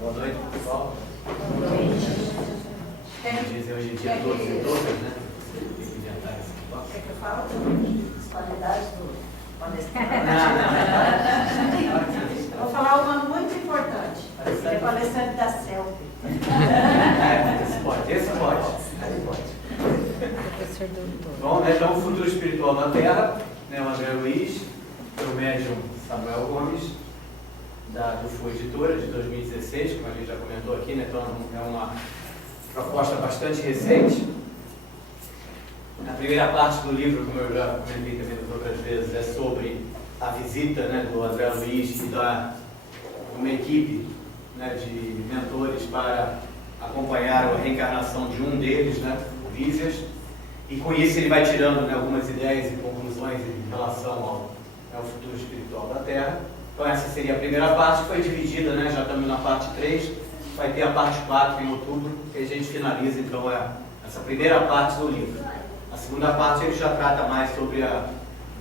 Boa noite, pessoal. Boa noite. Dizem hoje em dia todos e todas, né? Quer que eu fale das qualidades do palestrante? Vou falar uma muito importante. Ele é palestrante da CELP. Esse pode. Bom, então, o futuro espiritual da Terra, né, o André Luiz, o médium Samuel Gomes, do FUA Editora, de 2016, como a gente já comentou aqui, né, então é uma proposta bastante recente. A primeira parte do livro, como eu já comentei também das outras vezes, é sobre a visita, né, do André Luiz e uma equipe, né, de mentores para acompanhar a reencarnação de um deles, né, o Lísias, e com isso ele vai tirando, né, algumas ideias e conclusões em relação ao futuro espiritual da Terra. Então essa seria a primeira parte, que foi dividida, né, já estamos na parte 3, vai ter a parte 4 em outubro, que a gente finaliza então essa primeira parte do livro. A segunda parte ele já trata mais sobre o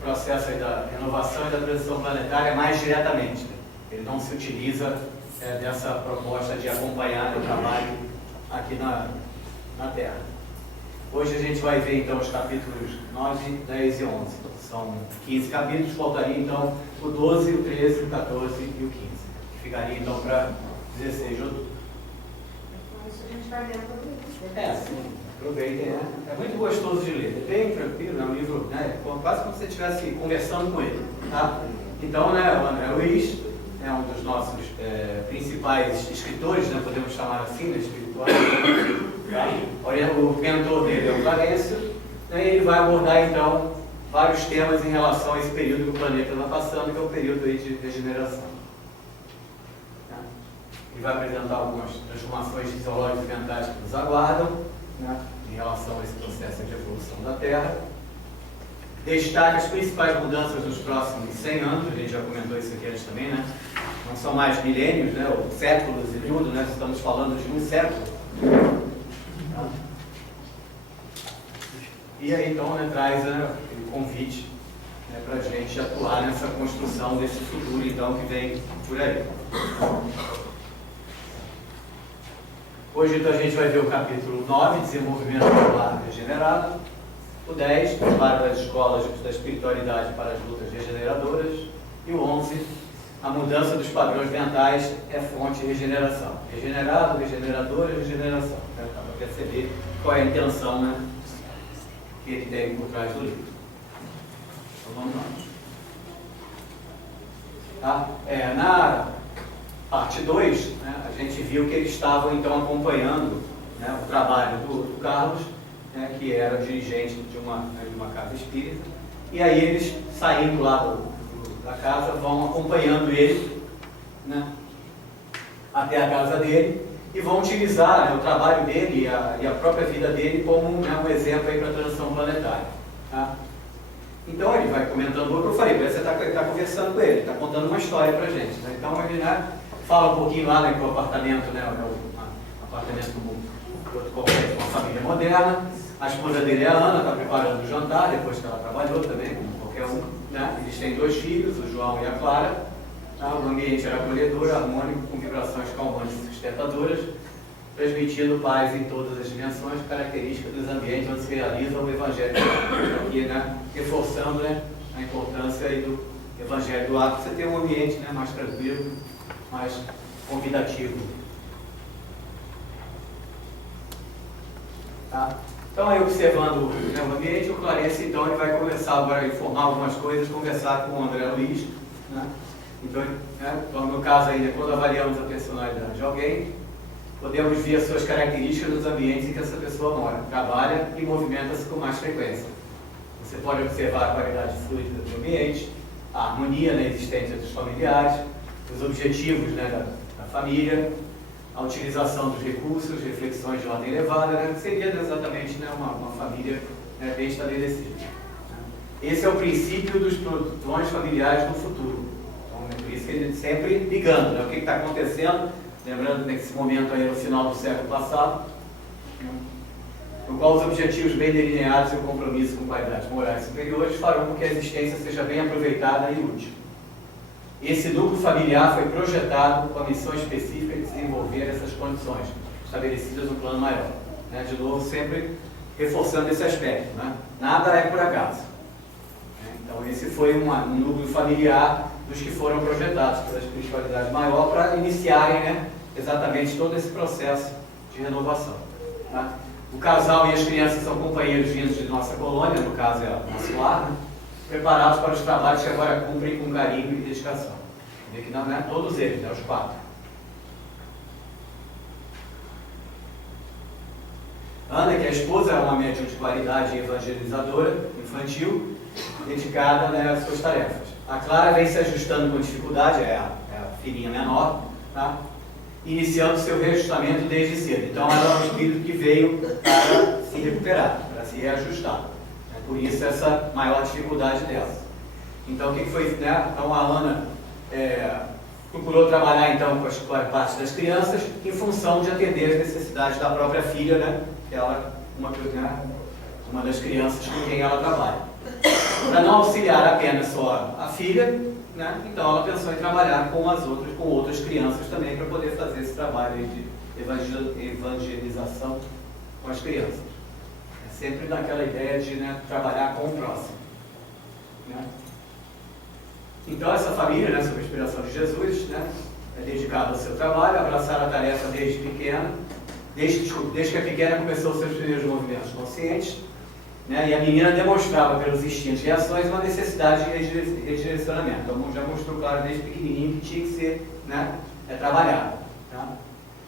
processo aí da renovação e da transição planetária mais diretamente, né? Ele não se utiliza dessa proposta de acompanhar o trabalho aqui na Terra. Hoje a gente vai ver então os capítulos 9, 10 e 11. São 15 capítulos, faltaria então o 12, o 13, o 14 e o 15. Que ficaria então para 16 de outubro. Com isso a gente vai ler tudo isso. Sim. Aproveitem, né? É muito gostoso de ler, é bem tranquilo, é um livro, né, quase como se você estivesse conversando com ele, tá? Então, né, o André Luiz é um dos nossos principais escritores, né, podemos chamar assim, né, espirituais. O mentor dele é o Clarencio, né, e ele vai abordar, então, vários temas em relação a esse período que o planeta está passando, que é o período aí de regeneração. Ele vai apresentar algumas transformações fisiológicas e mentais que nos aguardam, né, em relação a esse processo de evolução da Terra. Destaca as principais mudanças nos próximos 100 anos, a gente já comentou isso aqui antes também, né? Não são mais milênios, né, ou séculos e tudo, né? Estamos falando de um século. E aí então, né, traz aquele convite, né, para a gente atuar nessa construção desse futuro então que vem por aí. Hoje então a gente vai ver o capítulo 9, Desenvolvimento Celular Regenerado, o 10, Preparo das Escolas da Espiritualidade para as Lutas Regeneradoras, e o 11, A Mudança dos Padrões Mentais é Fonte de Regeneração. Regenerado, regenerador e regeneração. Né? Para perceber qual é a intenção, né, que ele tem por trás do livro. Então vamos lá. Tá? Na parte 2, né, a gente viu que eles estavam então acompanhando, né, o trabalho do Carlos, né, que era dirigente de uma casa espírita, e aí eles, saindo lá da casa, vão acompanhando ele, né, até a casa dele, e vão utilizar, né, o trabalho dele e a própria vida dele como, né, um exemplo para a transição planetária. Tá? Então ele vai comentando o que eu falei, parece que você está conversando com ele, está contando uma história para a gente. Né? Então ele, né, fala um pouquinho lá, né, que o apartamento, né, é um apartamento qualquer de uma família moderna. A esposa dele é a Ana, está preparando o jantar, depois que ela trabalhou também, como qualquer um. Né? Eles têm 2 filhos, o João e a Clara. Tá? O ambiente era acolhedor, harmônico, com vibrações calmantes e sustentadoras, transmitindo paz em todas as dimensões, características dos ambientes onde se realiza o Evangelho. Aqui, né, reforçando, né, a importância aí do Evangelho do Lar, você ter um ambiente, né, mais tranquilo, mais convidativo. Tá? Então, aí observando, né, o ambiente, o Clarencio, então, ele vai começar agora a informar algumas coisas, conversar com o André Luiz. Né? Então, né, no meu caso aí, quando avaliamos a personalidade de alguém, podemos ver as suas características nos ambientes em que essa pessoa mora, trabalha e movimenta-se com mais frequência. Você pode observar a qualidade fluida do ambiente, a harmonia na existência dos familiares, os objetivos, né, da família, a utilização dos recursos, reflexões de ordem elevada, né, que seria exatamente, né, uma família, né, bem estabelecida. Esse é o princípio dos padrões familiares no futuro. Então, é por isso que a gente sempre ligando, né, o que está acontecendo, lembrando nesse momento aí no final do século passado, no qual os objetivos bem delineados e o compromisso com qualidades morais superiores farão com que a existência seja bem aproveitada e útil. esse núcleo familiar foi projetado com a missão específica de desenvolver essas condições estabelecidas no plano maior. Né? De novo, sempre reforçando esse aspecto. Né? Nada é por acaso. Então, esse foi um núcleo familiar dos que foram projetados pela espiritualidade maior para iniciarem, né, exatamente todo esse processo de renovação. Tá? O casal e as crianças são companheiros vindos de nossa colônia, no caso é o nosso lar, né, preparados para os trabalhos que agora cumprem com carinho e dedicação. Vê que não é todos eles, né, os 4. Ana, que é a esposa, é uma médium de qualidade evangelizadora infantil, dedicada, né, às suas tarefas. A Clara vem se ajustando com dificuldade, é a filhinha menor, tá? Iniciando seu reajustamento desde cedo. Então, ela é um espírito que veio para se recuperar, para se reajustar. Por isso, essa maior dificuldade dela. Então, o que foi? Né? Então, a Ana procurou trabalhar então, com a parte das crianças em função de atender as necessidades da própria filha, né? Que ela uma das crianças com quem ela trabalha. Para não auxiliar apenas só a filha, né? Então ela pensou em trabalhar com outras crianças também, para poder fazer esse trabalho de evangelização com as crianças. É sempre naquela ideia de, né, trabalhar com o próximo. Né? Então essa família, né, sob a inspiração de Jesus, né, é dedicada ao seu trabalho, abraçar a tarefa desde pequena, desde que a pequena começou os seus primeiros movimentos conscientes. Né? E a menina demonstrava pelos instintos e reações uma necessidade de redirecionamento. Então já mostrou claro desde pequenininho que tinha que ser, né, trabalhado. Tá?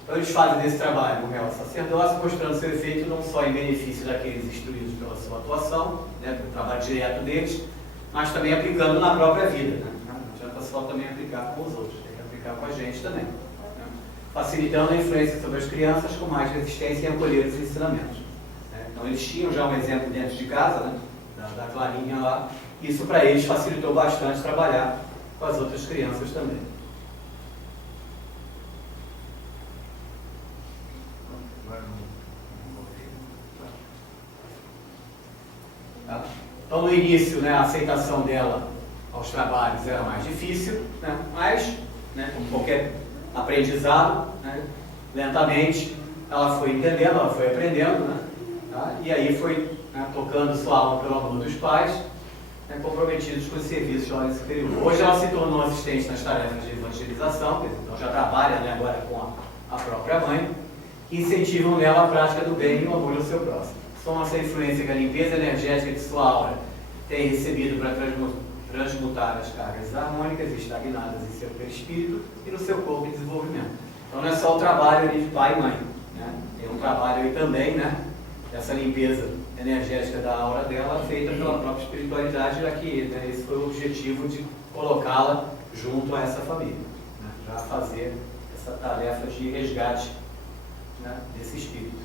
Então eles fazem desse trabalho o real sacerdócio, mostrando seu efeito não só em benefício daqueles instruídos pela sua atuação, né, pelo trabalho direto deles, mas também aplicando na própria vida. Né? Não adianta só também aplicar com os outros, tem que aplicar com a gente também. Né? Facilitando a influência sobre as crianças com mais resistência em acolher os ensinamentos. Então eles tinham já um exemplo dentro de casa, né, da Clarinha lá. Isso para eles facilitou bastante trabalhar com as outras crianças também. Tá? Então no início, né, a aceitação dela aos trabalhos era mais difícil, né, mas, né, como qualquer aprendizado, né, lentamente ela foi entendendo, ela foi aprendendo, né? E aí foi, né, tocando sua alma pelo amor dos pais, né, comprometidos com os serviços de ordem superior. Hoje ela se tornou assistente nas tarefas de evangelização, então já trabalha, né, agora com a própria mãe, que incentivam nela a prática do bem e o amor ao seu próximo. São essa influência que a limpeza energética de sua aura tem recebido para transmutar as cargas harmônicas e estagnadas em seu perispírito e no seu corpo em desenvolvimento. Então não é só o trabalho ali de pai e mãe, né? Tem um trabalho aí também, né? Essa limpeza energética da aura dela feita pela própria espiritualidade, já que, né, esse foi o objetivo de colocá-la junto a essa família, né, já fazer essa tarefa de resgate, né, desse espírito.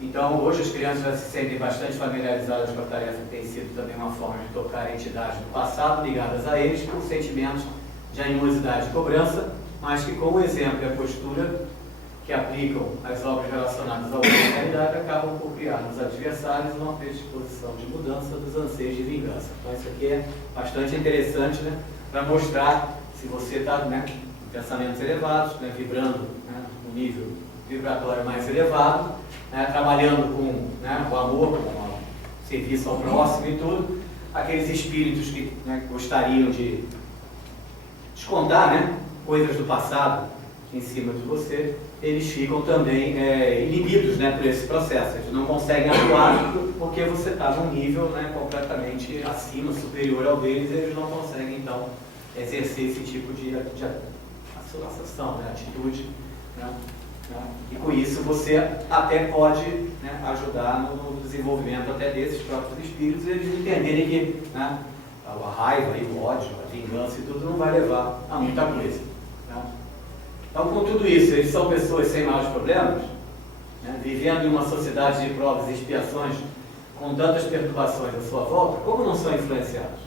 Então, hoje as crianças já se sentem bastante familiarizadas com a tarefa, que tem sido também uma forma de tocar entidades do passado ligadas a eles por sentimentos de animosidade e cobrança, mas que com o exemplo e a postura que aplicam as obras relacionadas à humanidade acabam por criar nos adversários uma predisposição de mudança dos anseios de vingança. Então isso aqui é bastante interessante, né, para mostrar se você está, né, com pensamentos elevados, né, vibrando, né, um nível vibratório mais elevado, né, trabalhando com, né, o amor, com o serviço ao próximo e tudo, aqueles espíritos que, né, gostariam de descontar, né, coisas do passado em cima de você, eles ficam também inibidos, né, por esse processo. Eles não conseguem atuar porque você está num nível, né, completamente acima, superior ao deles, e eles não conseguem, então, exercer esse tipo de ação, né, atitude. Né, e com isso você até pode, né, ajudar no desenvolvimento até desses próprios espíritos, e eles entenderem que, né, a raiva, e o ódio, a vingança e tudo não vai levar a muita coisa. Né? Então, com tudo isso, eles são pessoas sem maiores problemas, né, vivendo em uma sociedade de provas e expiações com tantas perturbações à sua volta, como não são influenciados?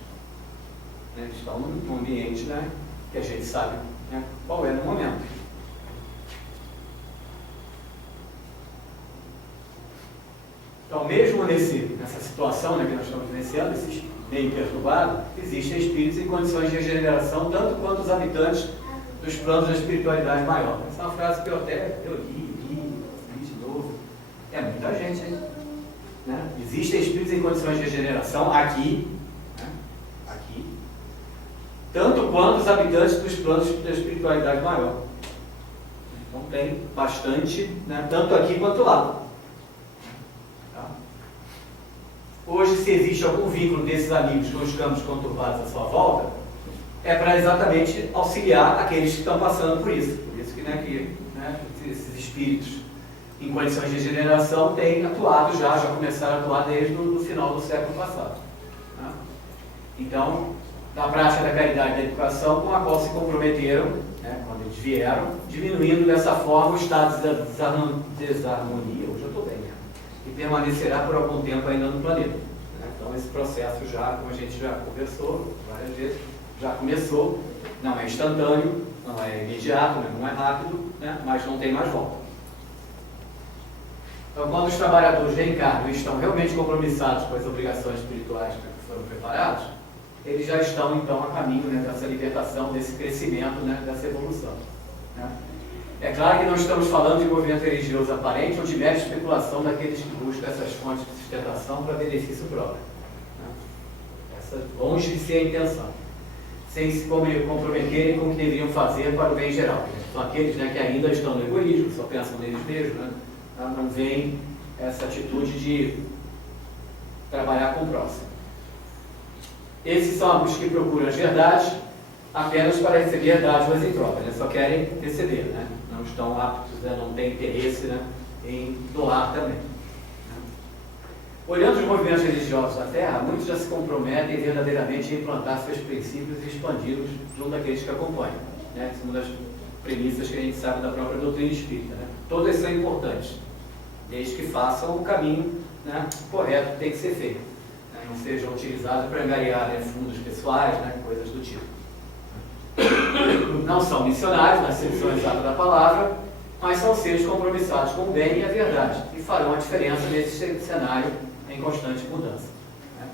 Né, eles estão num ambiente, né, que a gente sabe, né, qual é no momento. Então, mesmo nessa situação, né, que nós estamos vivenciando, esses meio perturbado, existem espíritos em condições de regeneração, tanto quanto os habitantes dos planos da espiritualidade maior. Essa é uma frase que eu li de novo. É muita gente, hein? Né? Existem espíritos em condições de regeneração aqui, né? Aqui, tanto quanto os habitantes dos planos da espiritualidade maior. Então tem bastante, né? Tanto aqui quanto lá. Tá? Hoje, se existe algum vínculo desses amigos com os campos conturbados à sua volta, é para exatamente auxiliar aqueles que estão passando por isso. Por isso que, esses espíritos em condições de regeneração têm atuado já começaram a atuar desde o final do século passado. Tá? Então, na prática da caridade e da educação, com a qual se comprometeram, né, quando eles vieram, diminuindo dessa forma o estado de desarmonia, hoje eu estou bem, né, que permanecerá por algum tempo ainda no planeta. Né? Então, esse processo já, como a gente já conversou várias vezes, já começou, não é instantâneo, não é imediato, né, não é rápido, né, mas não tem mais volta. Então, quando os trabalhadores reencarnam e estão realmente compromissados com as obrigações espirituais que foram preparados, eles já estão, então, a caminho, né, dessa libertação, desse crescimento, né, dessa evolução. Né? É claro que não estamos falando de movimento religioso aparente ou de mera especulação daqueles que buscam essas fontes de sustentação para benefício próprio. Né? Essa, longe de ser a intenção. Sem se comprometerem com o que deveriam fazer para o bem geral. São aqueles, né, que ainda estão no egoísmo, só pensam neles mesmos, né? Não veem essa atitude de trabalhar com o próximo. Esses são os que procuram as verdades apenas para receber dádivas em troca, né? Só querem receber, né? Não estão aptos, né? Não têm interesse, né, em doar também. Olhando os movimentos religiosos da Terra, muitos já se comprometem verdadeiramente a implantar seus princípios e expandi-los junto àqueles que acompanham. Né? Essa é uma das premissas que a gente sabe da própria doutrina espírita. Né? Todas são importantes, desde que façam o caminho, né, correto que tem que ser feito. Né? Não sejam utilizados para angariar, né, fundos pessoais, né, coisas do tipo. Não são missionários, na acepção exata da palavra, mas são seres compromissados com o bem e a verdade, e farão a diferença nesse cenário em constante mudança. Né?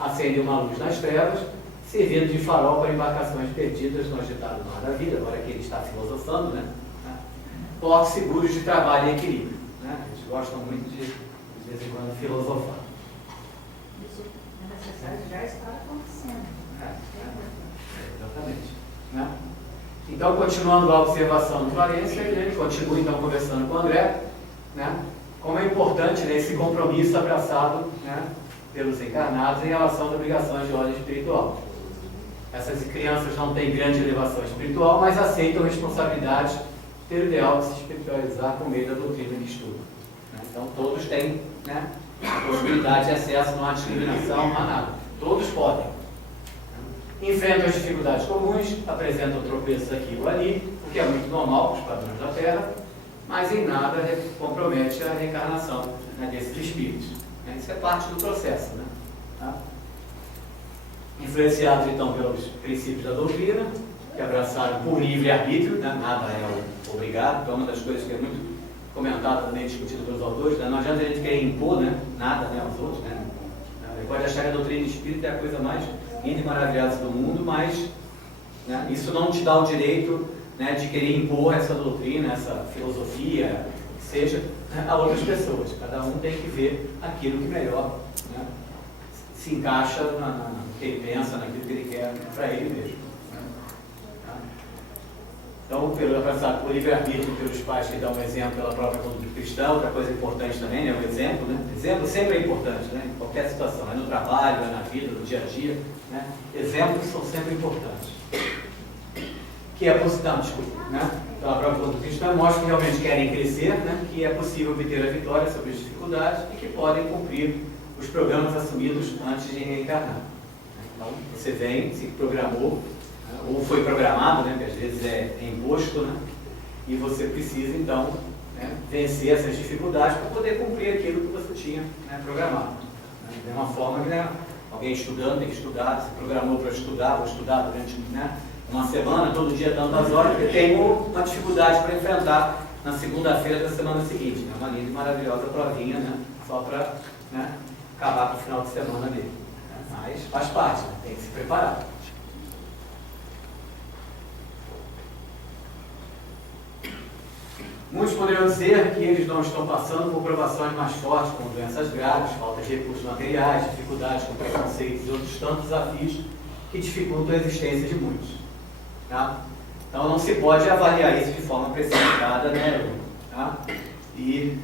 Acendem uma luz nas trevas, servindo de farol para embarcações perdidas no agitado mar da vida, agora que ele está filosofando, né? Portos seguros de trabalho e equilíbrio. Né? Eles gostam muito de vez em quando, filosofar. Isso é necessário, já está acontecendo. Exatamente. Né? Então, continuando a observação do Valência, ele continua então conversando com o André, né? Como é importante, né, esse compromisso abraçado, né, pelos encarnados em relação às obrigações de ordem espiritual. Essas crianças não têm grande elevação espiritual, mas aceitam responsabilidades, ter o ideal de se espiritualizar por meio da doutrina que estudam. Né? Então, todos têm, né, possibilidade de acesso, não há discriminação, não há nada. Todos podem. Enfrentam as dificuldades comuns, apresentam tropeços aqui ou ali, o que é muito normal para os padrões da Terra, mas em nada compromete a reencarnação, né, desses espíritos. Né? Isso é parte do processo. Né? Tá? Influenciados então pelos princípios da doutrina, que abraçaram por livre-arbítrio, né? Nada é obrigado, então uma das coisas que é muito comentada também, discutida pelos autores, né? Não adianta a gente querer impor, né, nada, né, aos outros. Né? Pode achar que a doutrina espírita é a coisa mais linda e maravilhosa do mundo, mas, né, isso não te dá o direito, né, de querer impor essa doutrina, essa filosofia, que seja, né, a outras pessoas. Cada um tem que ver aquilo que melhor, né, se encaixa no que ele pensa, naquilo que ele quer para ele mesmo. Né? Então, pelo abraçado por livre-arbítrio, pelos pais que dão um exemplo pela própria conduta cristã, outra coisa importante também, né, o exemplo. Né? Exemplo sempre é importante, né, em qualquer situação, é no trabalho, é na vida, no dia a dia. Né? Exemplos são sempre importantes. Que é possível, né? Então, a própria conduta cristã mostra que realmente querem crescer, né? Que é possível obter a vitória sobre as dificuldades e que podem cumprir os programas assumidos antes de reencarnar. Então, você vem, se programou, né, ou foi programado, né, que às vezes é imposto, né, e você precisa, então, né, vencer essas dificuldades para poder cumprir aquilo que você tinha, né, programado. Né, de uma forma que, né, alguém estudando tem que estudar, se programou para estudar, vou estudar durante, né, uma semana, todo dia tantas horas, porque tem uma dificuldade para enfrentar na segunda-feira da semana seguinte. Né, uma linda e maravilhosa provinha, né, só para, né, acabar com o final de semana dele. Mas faz parte, né? Tem que se preparar. Muitos poderiam dizer que eles não estão passando por provações mais fortes, como doenças graves, falta de recursos materiais, dificuldades com preconceitos e outros tantos desafios que dificultam a existência de muitos. Tá? Então não se pode avaliar isso de forma precipitada, né? Tá? E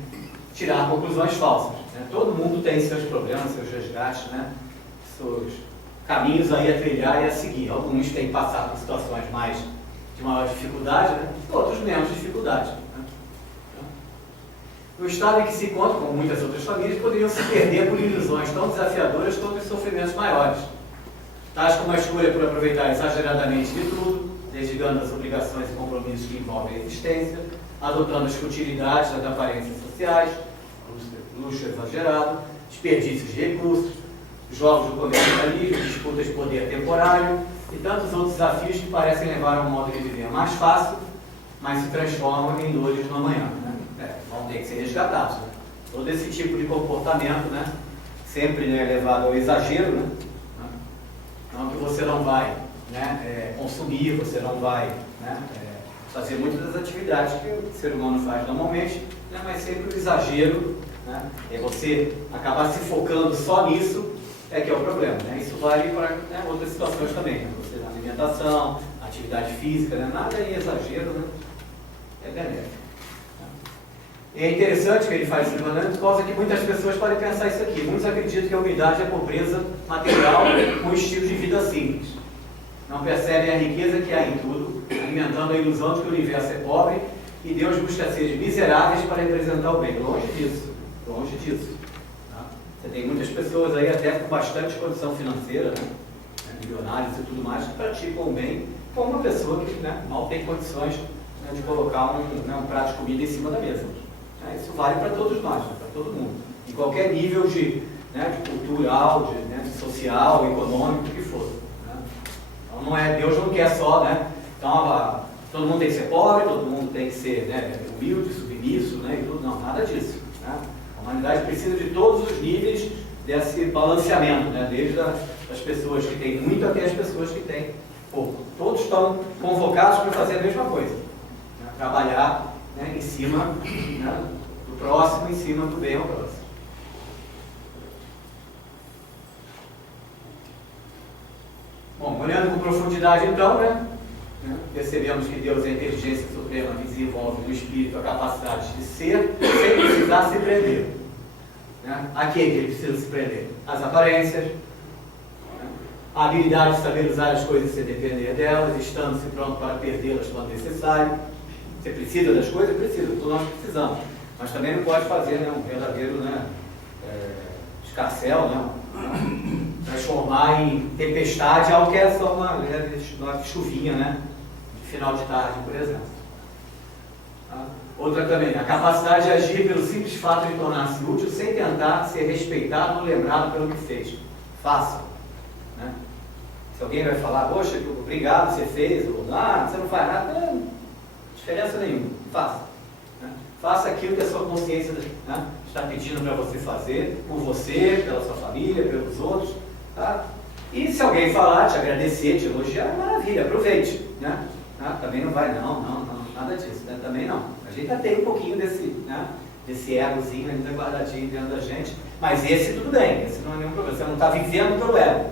tirar conclusões falsas. Né? Todo mundo tem seus problemas, seus resgates, né? Seus caminhos aí a trilhar e a seguir. Alguns têm passado por situações de maior dificuldade, né? Outros menos dificuldade. O estado em que se encontra, como muitas outras famílias, poderiam se perder por ilusões tão desafiadoras quanto os sofrimentos maiores, tais como a escolha por aproveitar exageradamente de tudo, desligando as obrigações e compromissos que envolvem a existência, adotando as futilidades das aparências sociais, luxo exagerado, desperdícios de recursos, jogos do comercialismo, disputas de poder temporário e tantos outros desafios que parecem levar a um modo de viver mais fácil, mas se transformam em dores no amanhã. Né? Vão ter que ser resgatados. Né? Todo esse tipo de comportamento, né? Sempre, né, levado ao exagero, né? Então que você não vai, né, consumir, você não vai, né, fazer muitas das atividades que o ser humano faz normalmente, né, mas sempre o exagero, né, é você acabar se focando só nisso, é que é o problema. Né? Isso vale para, né, outras situações também, né? Você na alimentação, atividade física, né? Nada em exagero, né? É benéfico. E é interessante que ele faz esse levantamento por causa que muitas pessoas podem pensar isso aqui. Muitos acreditam que a humildade é a pobreza material com um estilo de vida simples. Não percebem a riqueza que há em tudo, alimentando a ilusão de que o universo é pobre e Deus busca seres miseráveis para representar o bem. Longe disso. Longe disso. Tá? Você tem muitas pessoas aí, até com bastante condição financeira, né? Milionários e tudo mais, que praticam o bem como uma pessoa que, né, mal tem condições, né, de colocar um prato de comida em cima da mesa. Isso vale para todos nós, né, para todo mundo, em qualquer nível de cultural, de social, econômico, o que for. Né? Então não é, Deus não quer só, né? Então todo mundo tem que ser pobre, todo mundo tem que ser, né, humilde, submisso, né, e tudo, não, nada disso. Né? A humanidade precisa de todos os níveis desse balanceamento, né? Desde as pessoas que têm muito até as pessoas que têm pouco. Todos estão convocados para fazer a mesma coisa, né? Trabalhar, né, em cima, né, do próximo, em cima do bem ao próximo. Bom, olhando com profundidade então, né, percebemos que Deus é a inteligência suprema que desenvolve no espírito a capacidade de ser sem precisar se prender. Né? A que ele precisa se prender? As aparências, né? A habilidade de saber usar as coisas sem depender delas, estando-se pronto para perdê-las quando necessário. Você precisa das coisas? Precisa, todos nós precisamos. Mas também não pode fazer, né, um verdadeiro, né, escarcéu, né, transformar em tempestade algo que é só uma chuvinha, né, de final de tarde, por exemplo. Tá? Outra também, a capacidade de agir pelo simples fato de tornar-se útil sem tentar ser respeitado ou lembrado pelo que fez. Faça. Né? Se alguém vai falar, poxa, obrigado, você fez, ou você não faz nada, não diferença nenhuma, faça. Né? Faça aquilo que a sua consciência, né, está pedindo para você fazer, por você, pela sua família, pelos outros. Tá? E se alguém falar, te agradecer, te elogiar, maravilha, aproveite. Né? Tá? Também não vai, não, nada disso, né? Também não. A gente ainda tem um pouquinho desse egozinho ainda guardadinho dentro da gente, mas esse tudo bem, esse não é nenhum problema, você não está vivendo pelo ego.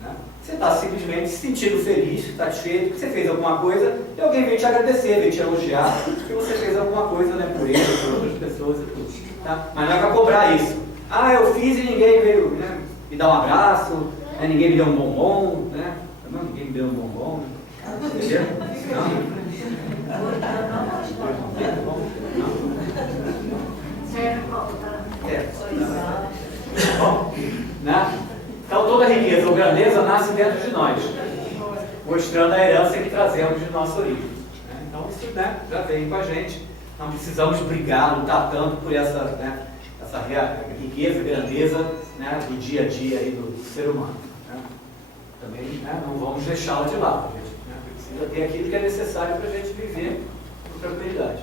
Né? Você está simplesmente se sentindo feliz, satisfeito, que você fez alguma coisa e alguém veio te agradecer, veio te elogiar, que você fez alguma coisa, né, por ele, por outras pessoas e tudo. Tá? Mas não é para cobrar isso. Eu fiz e ninguém veio, né, me dar um abraço, né, ninguém me deu um bombom, né? Não, ninguém me deu um bombom, né? Entendeu? Não. Bom, né? Então toda riqueza ou grandeza nasce dentro de nós, mostrando a herança que trazemos de nossa origem. Né? Então isso, né, já vem com a gente. Não precisamos brigar, lutar tanto por essa, né, essa riqueza, grandeza, né, do dia a dia aí do ser humano. Né? Também, né, não vamos deixá-la de lado. A gente, né, precisa ter aquilo que é necessário para a gente viver com tranquilidade.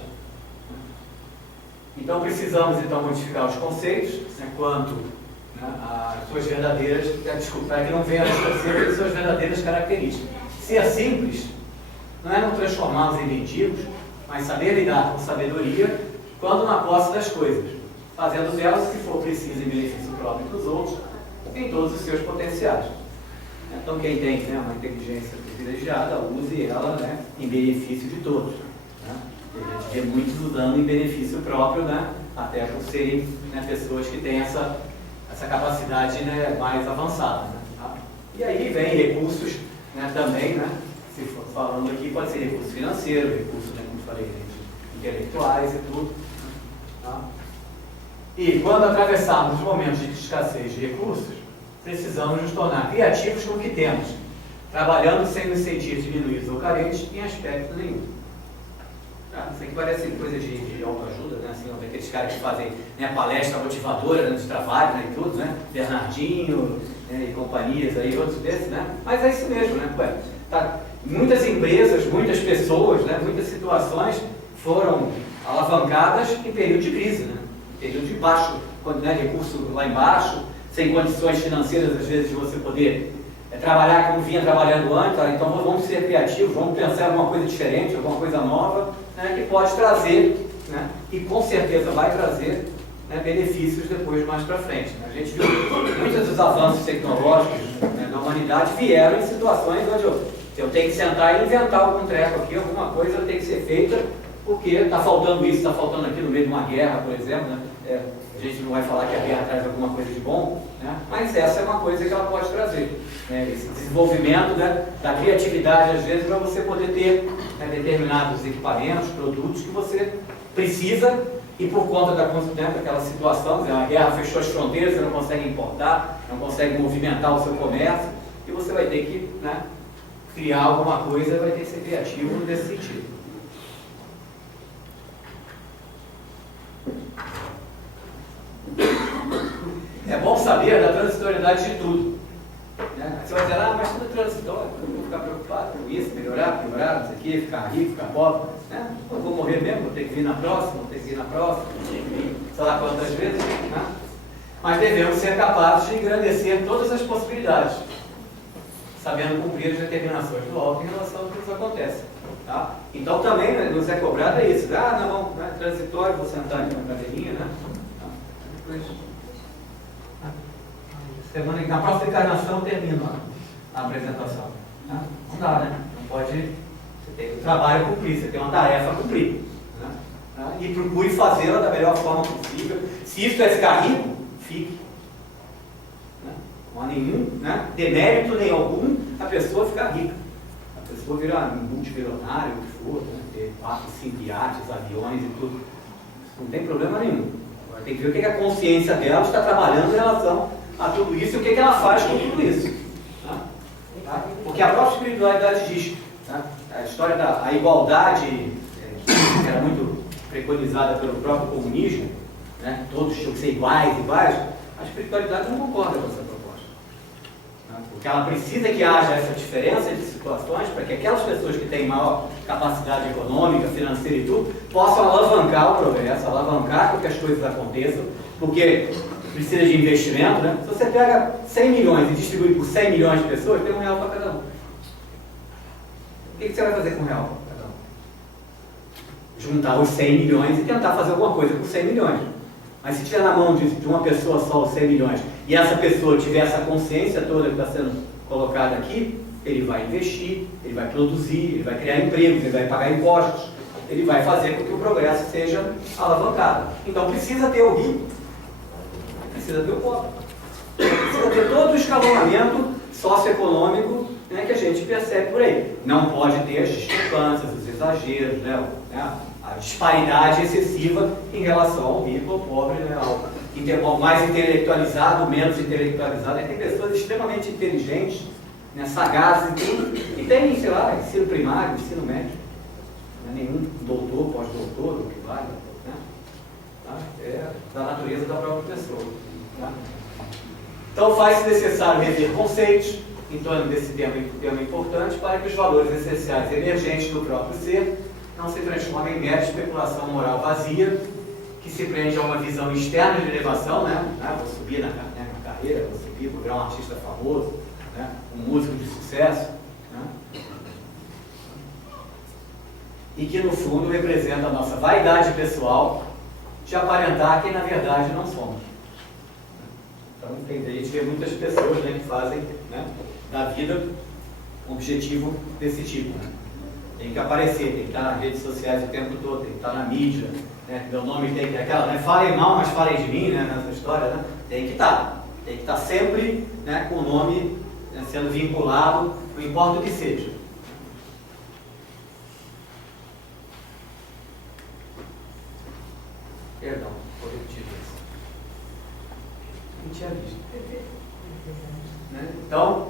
Então precisamos então modificar os conceitos, né, quanto né, as suas verdadeiras, desculpa, para que não venha a distorcer as suas verdadeiras características. Ser simples não é não transformá-los em mendigos, mas saber lidar com sabedoria quando na posse das coisas, fazendo delas o que for preciso em benefício próprio dos outros, em todos os seus potenciais. Então, quem tem, né, uma inteligência privilegiada, use ela, né, em benefício de todos. Né? A gente vê muitos usando em benefício próprio, né, até por serem, né, pessoas que têm essa capacidade, né, mais avançada. Né? Tá? E aí vem recursos, né, também, né, se for falando aqui, pode ser recurso financeiro, recursos, né, como eu falei, intelectuais e tudo. Tá? E quando atravessarmos momentos de escassez de recursos, precisamos nos tornar criativos com o que temos, trabalhando sem nos sentir diminuídos ou carentes em aspecto nenhum. Isso aqui parece coisa de autoajuda, né? Assim, aqueles caras que fazem, né, palestra motivadora, né, de trabalho, né, e tudo, né? Bernardinho, né, e companhias aí, outros desses, né? Mas é isso mesmo, né? Ué, tá, muitas empresas, muitas pessoas, né, muitas situações foram alavancadas em período de crise, né? Em período de baixo, quando, né, recurso lá embaixo, sem condições financeiras, às vezes, de você poder trabalhar como vinha trabalhando antes. Então vamos ser criativos, vamos pensar em alguma coisa diferente, alguma coisa nova, né, que pode trazer, né, e com certeza vai trazer, né, benefícios depois, mais para frente. A gente viu muitos dos avanços tecnológicos, né, da humanidade vieram em situações onde eu tenho que sentar e inventar algum treco aqui, alguma coisa tem que ser feita, porque está faltando isso, está faltando aquilo no meio de uma guerra, por exemplo. Né? A gente não vai falar que a guerra traz alguma coisa de bom, né? Mas essa é uma coisa que ela pode trazer. Né? Esse desenvolvimento, né, da criatividade, às vezes, para você poder ter, né, determinados equipamentos, produtos que você precisa e por conta daquela situação, a guerra fechou as fronteiras, você não consegue importar, não consegue movimentar o seu comércio e você vai ter que, né, criar alguma coisa, vai ter que ser criativo nesse sentido. É bom saber da transitoriedade de tudo. Né? Você vai dizer, mas tudo é transitório, eu vou ficar preocupado com isso, melhorar, piorar, não sei o quê, ficar rico, ficar pobre. Né? Eu vou morrer mesmo, vou ter que vir na próxima, vou ter que vir na próxima, vou ter que vir sei lá quantas vezes. Né? Mas devemos ser capazes de engrandecer todas as possibilidades, sabendo cumprir as determinações do alto em relação ao que nos acontece. Tá? Então também, né, nos é cobrado isso. Não, é transitório, vou sentar aqui na cadeirinha, né? Depois, semana, na próxima encarnação termina a apresentação. Né? Não dá, né? Não pode. Você tem um trabalho a cumprir, você tem uma tarefa a cumprir. Né? E procure fazê-la da melhor forma possível. Se isso é ficar rico, fique. Né? Não há nenhum, né, demérito nem algum a pessoa ficar rica. A pessoa virar multimilionário, o que for, né? Ter 4, 5 iates, aviões e tudo. Isso não tem problema nenhum. Agora tem que ver o que a consciência dela está trabalhando em relação a tudo isso e o que ela faz com tudo isso. Tá? Porque a própria espiritualidade diz, tá? A história da igualdade, que era muito preconizada pelo próprio comunismo, né? Todos tinham que ser iguais, a espiritualidade não concorda com essa proposta. Tá? Porque ela precisa que haja essa diferença de situações para que aquelas pessoas que têm maior capacidade econômica, financeira e tudo, possam alavancar o progresso, alavancar para que as coisas aconteçam, porque precisa de investimento, né? Se você pega 100 milhões e distribui por 100 milhões de pessoas, tem R$1 para cada um. O que você vai fazer com R$1 para cada um? Juntar os 100 milhões e tentar fazer alguma coisa com 100 milhões. Mas se tiver na mão de uma pessoa só os 100 milhões e essa pessoa tiver essa consciência toda que está sendo colocada aqui, ele vai investir, ele vai produzir, ele vai criar empregos, ele vai pagar impostos, ele vai fazer com que o progresso seja alavancado. Então precisa ter o rico, precisa ter o pobre, precisa ter todo o escalonamento socioeconômico, né, que a gente percebe por aí. Não pode ter as discrepâncias, os exageros, né, a disparidade excessiva em relação ao rico ou pobre, né, ao mais intelectualizado, menos intelectualizado. Tem pessoas extremamente inteligentes, né, sagazes e tudo, e tem, sei lá, ensino primário, ensino médio, não é nenhum doutor, pós-doutor, o que vale, né? Tá? É da natureza da própria pessoa. Tá? Então faz-se necessário rever conceitos em torno desse tema importante para que os valores essenciais emergentes do próprio ser não se transformem em mera especulação moral vazia que se prende a uma visão externa de elevação, né? Vou subir na carreira, vou seguir, vou virar um artista famoso, né? Um músico de sucesso, né? E que no fundo representa a nossa vaidade pessoal de aparentar quem na verdade não somos. Então, a gente vê muitas pessoas, né, que fazem, né, da vida um objetivo desse tipo. Né? Tem que aparecer, tem que estar nas redes sociais o tempo todo, tem que estar na mídia, né? Meu nome tem que aquela, né? Falem mal, mas falem de mim, né? Nessa história, né? Tem que estar sempre, né, com o nome, né, sendo vinculado, não importa o que seja. Perdão, vou repetir isso. Não tinha visto. Né? Então,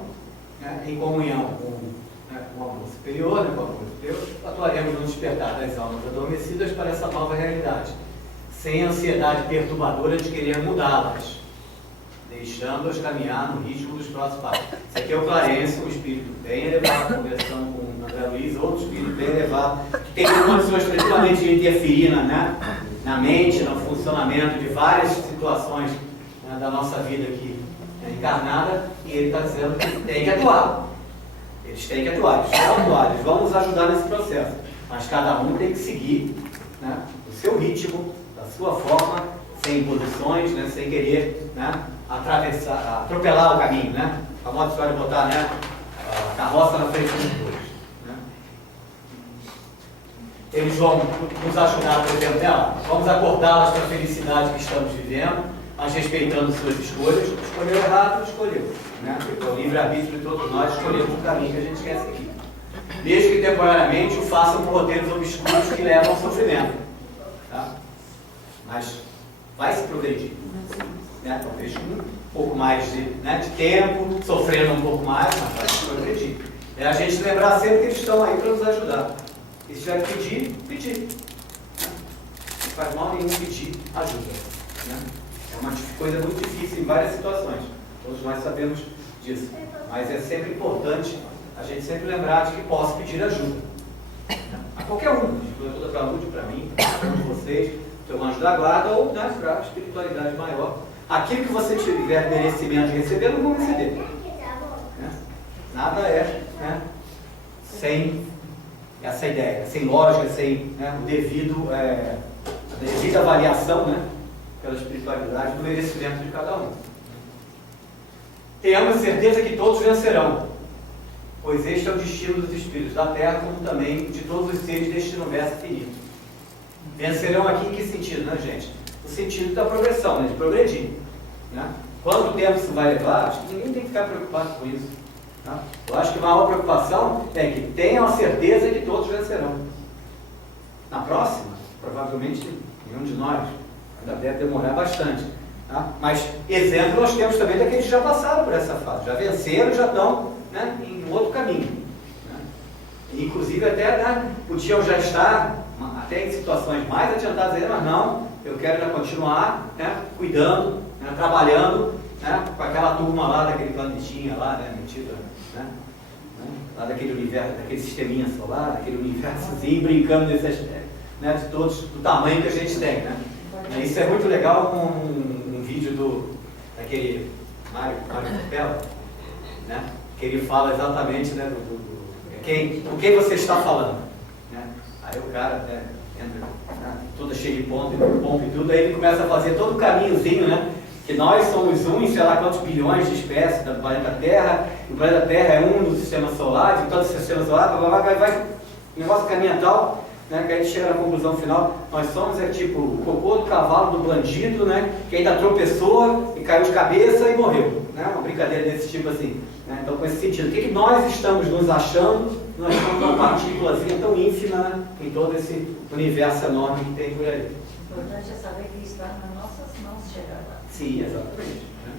né, em comunhão com, né, com o amor superior, né, com o amor de Deus, atuaremos no despertar das almas adormecidas para essa nova realidade, sem ansiedade perturbadora de querer mudá-las, deixando-as caminhar no ritmo dos próximos passos. Esse aqui é o Clarence, um espírito bem elevado, conversando com o André Luiz, outro espírito bem elevado, que tem condições tranquilamente de interferir na mente, no funcionamento de várias situações, né, da nossa vida aqui, né, encarnada, e ele está dizendo que tem que atuar. Eles têm que atuar, eles vão atuar, eles vão nos ajudar nesse processo. Mas cada um tem que seguir, né, o seu ritmo, da sua forma, sem imposições, né, sem querer, né, atropelar o caminho, né? A famosa história de botar, né, a carroça na frente dos bois. Né? Eles vão nos ajudar, por exemplo, vamos acordá-las para a felicidade que estamos vivendo, mas respeitando suas escolhas. Escolheu errado, escolheu. Né? Porque o livre-arbítrio de todos nós escolhemos o caminho que a gente quer seguir. Desde que temporariamente o façam por roteiros obscuros que levam ao sofrimento. Tá? Mas vai se progredir. Né? Talvez com um pouco mais de, né, de tempo, sofrendo um pouco mais, mas vai se progredir. É a gente lembrar sempre que eles estão aí para nos ajudar. E se tiver que pedir, pedir. Né? Não faz mal nenhum pedir ajuda. Né? É uma coisa muito difícil em várias situações. Todos nós sabemos disso. Mas é sempre importante a gente sempre lembrar de que posso pedir ajuda. A qualquer um. Ajuda para a Lúcia, para mim, para um de vocês, teu anjo da guarda ou, né, para a espiritualidade maior. Aquilo que você tiver merecimento de receber, não vou receber. Né? Nada é, né, sem essa ideia, sem lógica, sem, né, a devida avaliação, né, pela espiritualidade do merecimento de cada um. Tenhamos certeza que todos vencerão, pois este é o destino dos espíritos da Terra, como também de todos os seres deste universo finito. Vencerão aqui em que sentido, né, gente? O sentido da progressão, né, de progredir. Né? Quanto tempo isso vai levar? Acho que ninguém tem que ficar preocupado com isso. Tá? Eu acho que a maior preocupação é que tenham a certeza que todos vencerão. Na próxima, provavelmente nenhum de nós, ainda deve demorar bastante. Tá? Mas exemplo nós temos também daqueles que já passaram por essa fase, já venceram, já estão, né, em outro caminho. Né? E, inclusive até, né, podiam já estar até em situações mais adiantadas ainda, mas não, eu quero ainda continuar, né, cuidando, né, trabalhando, né, com aquela turma lá daquele planetinha lá, né, metido, né, lá daquele universo, daquele sisteminha solar, daquele universozinho, brincando dessas, né, de todos, do tamanho que a gente tem, né. Isso é muito legal com um vídeo daquele Mário Portela, né, que ele fala exatamente, né, com quem você está falando. Né? Aí o cara, né, entra, né, toda cheia de pompa e tudo, aí ele começa a fazer todo o caminhozinho, né, que nós somos um em sei lá quantos bilhões de espécies do planeta Terra, e o planeta Terra é um do sistema solar, de todo o sistema solar, vai, o negócio caminha tal, né, que a gente chega na conclusão final, nós somos tipo o cocô do cavalo do bandido, né, que ainda tropeçou e caiu de cabeça e morreu. Né, uma brincadeira desse tipo assim. Né, então, com esse sentido, o que nós estamos nos achando? Nós somos uma partículazinha tão ínfima, né, em todo esse universo enorme que tem por aí. O importante é saber que está nas nossas mãos chegar lá. Sim, exatamente. Né?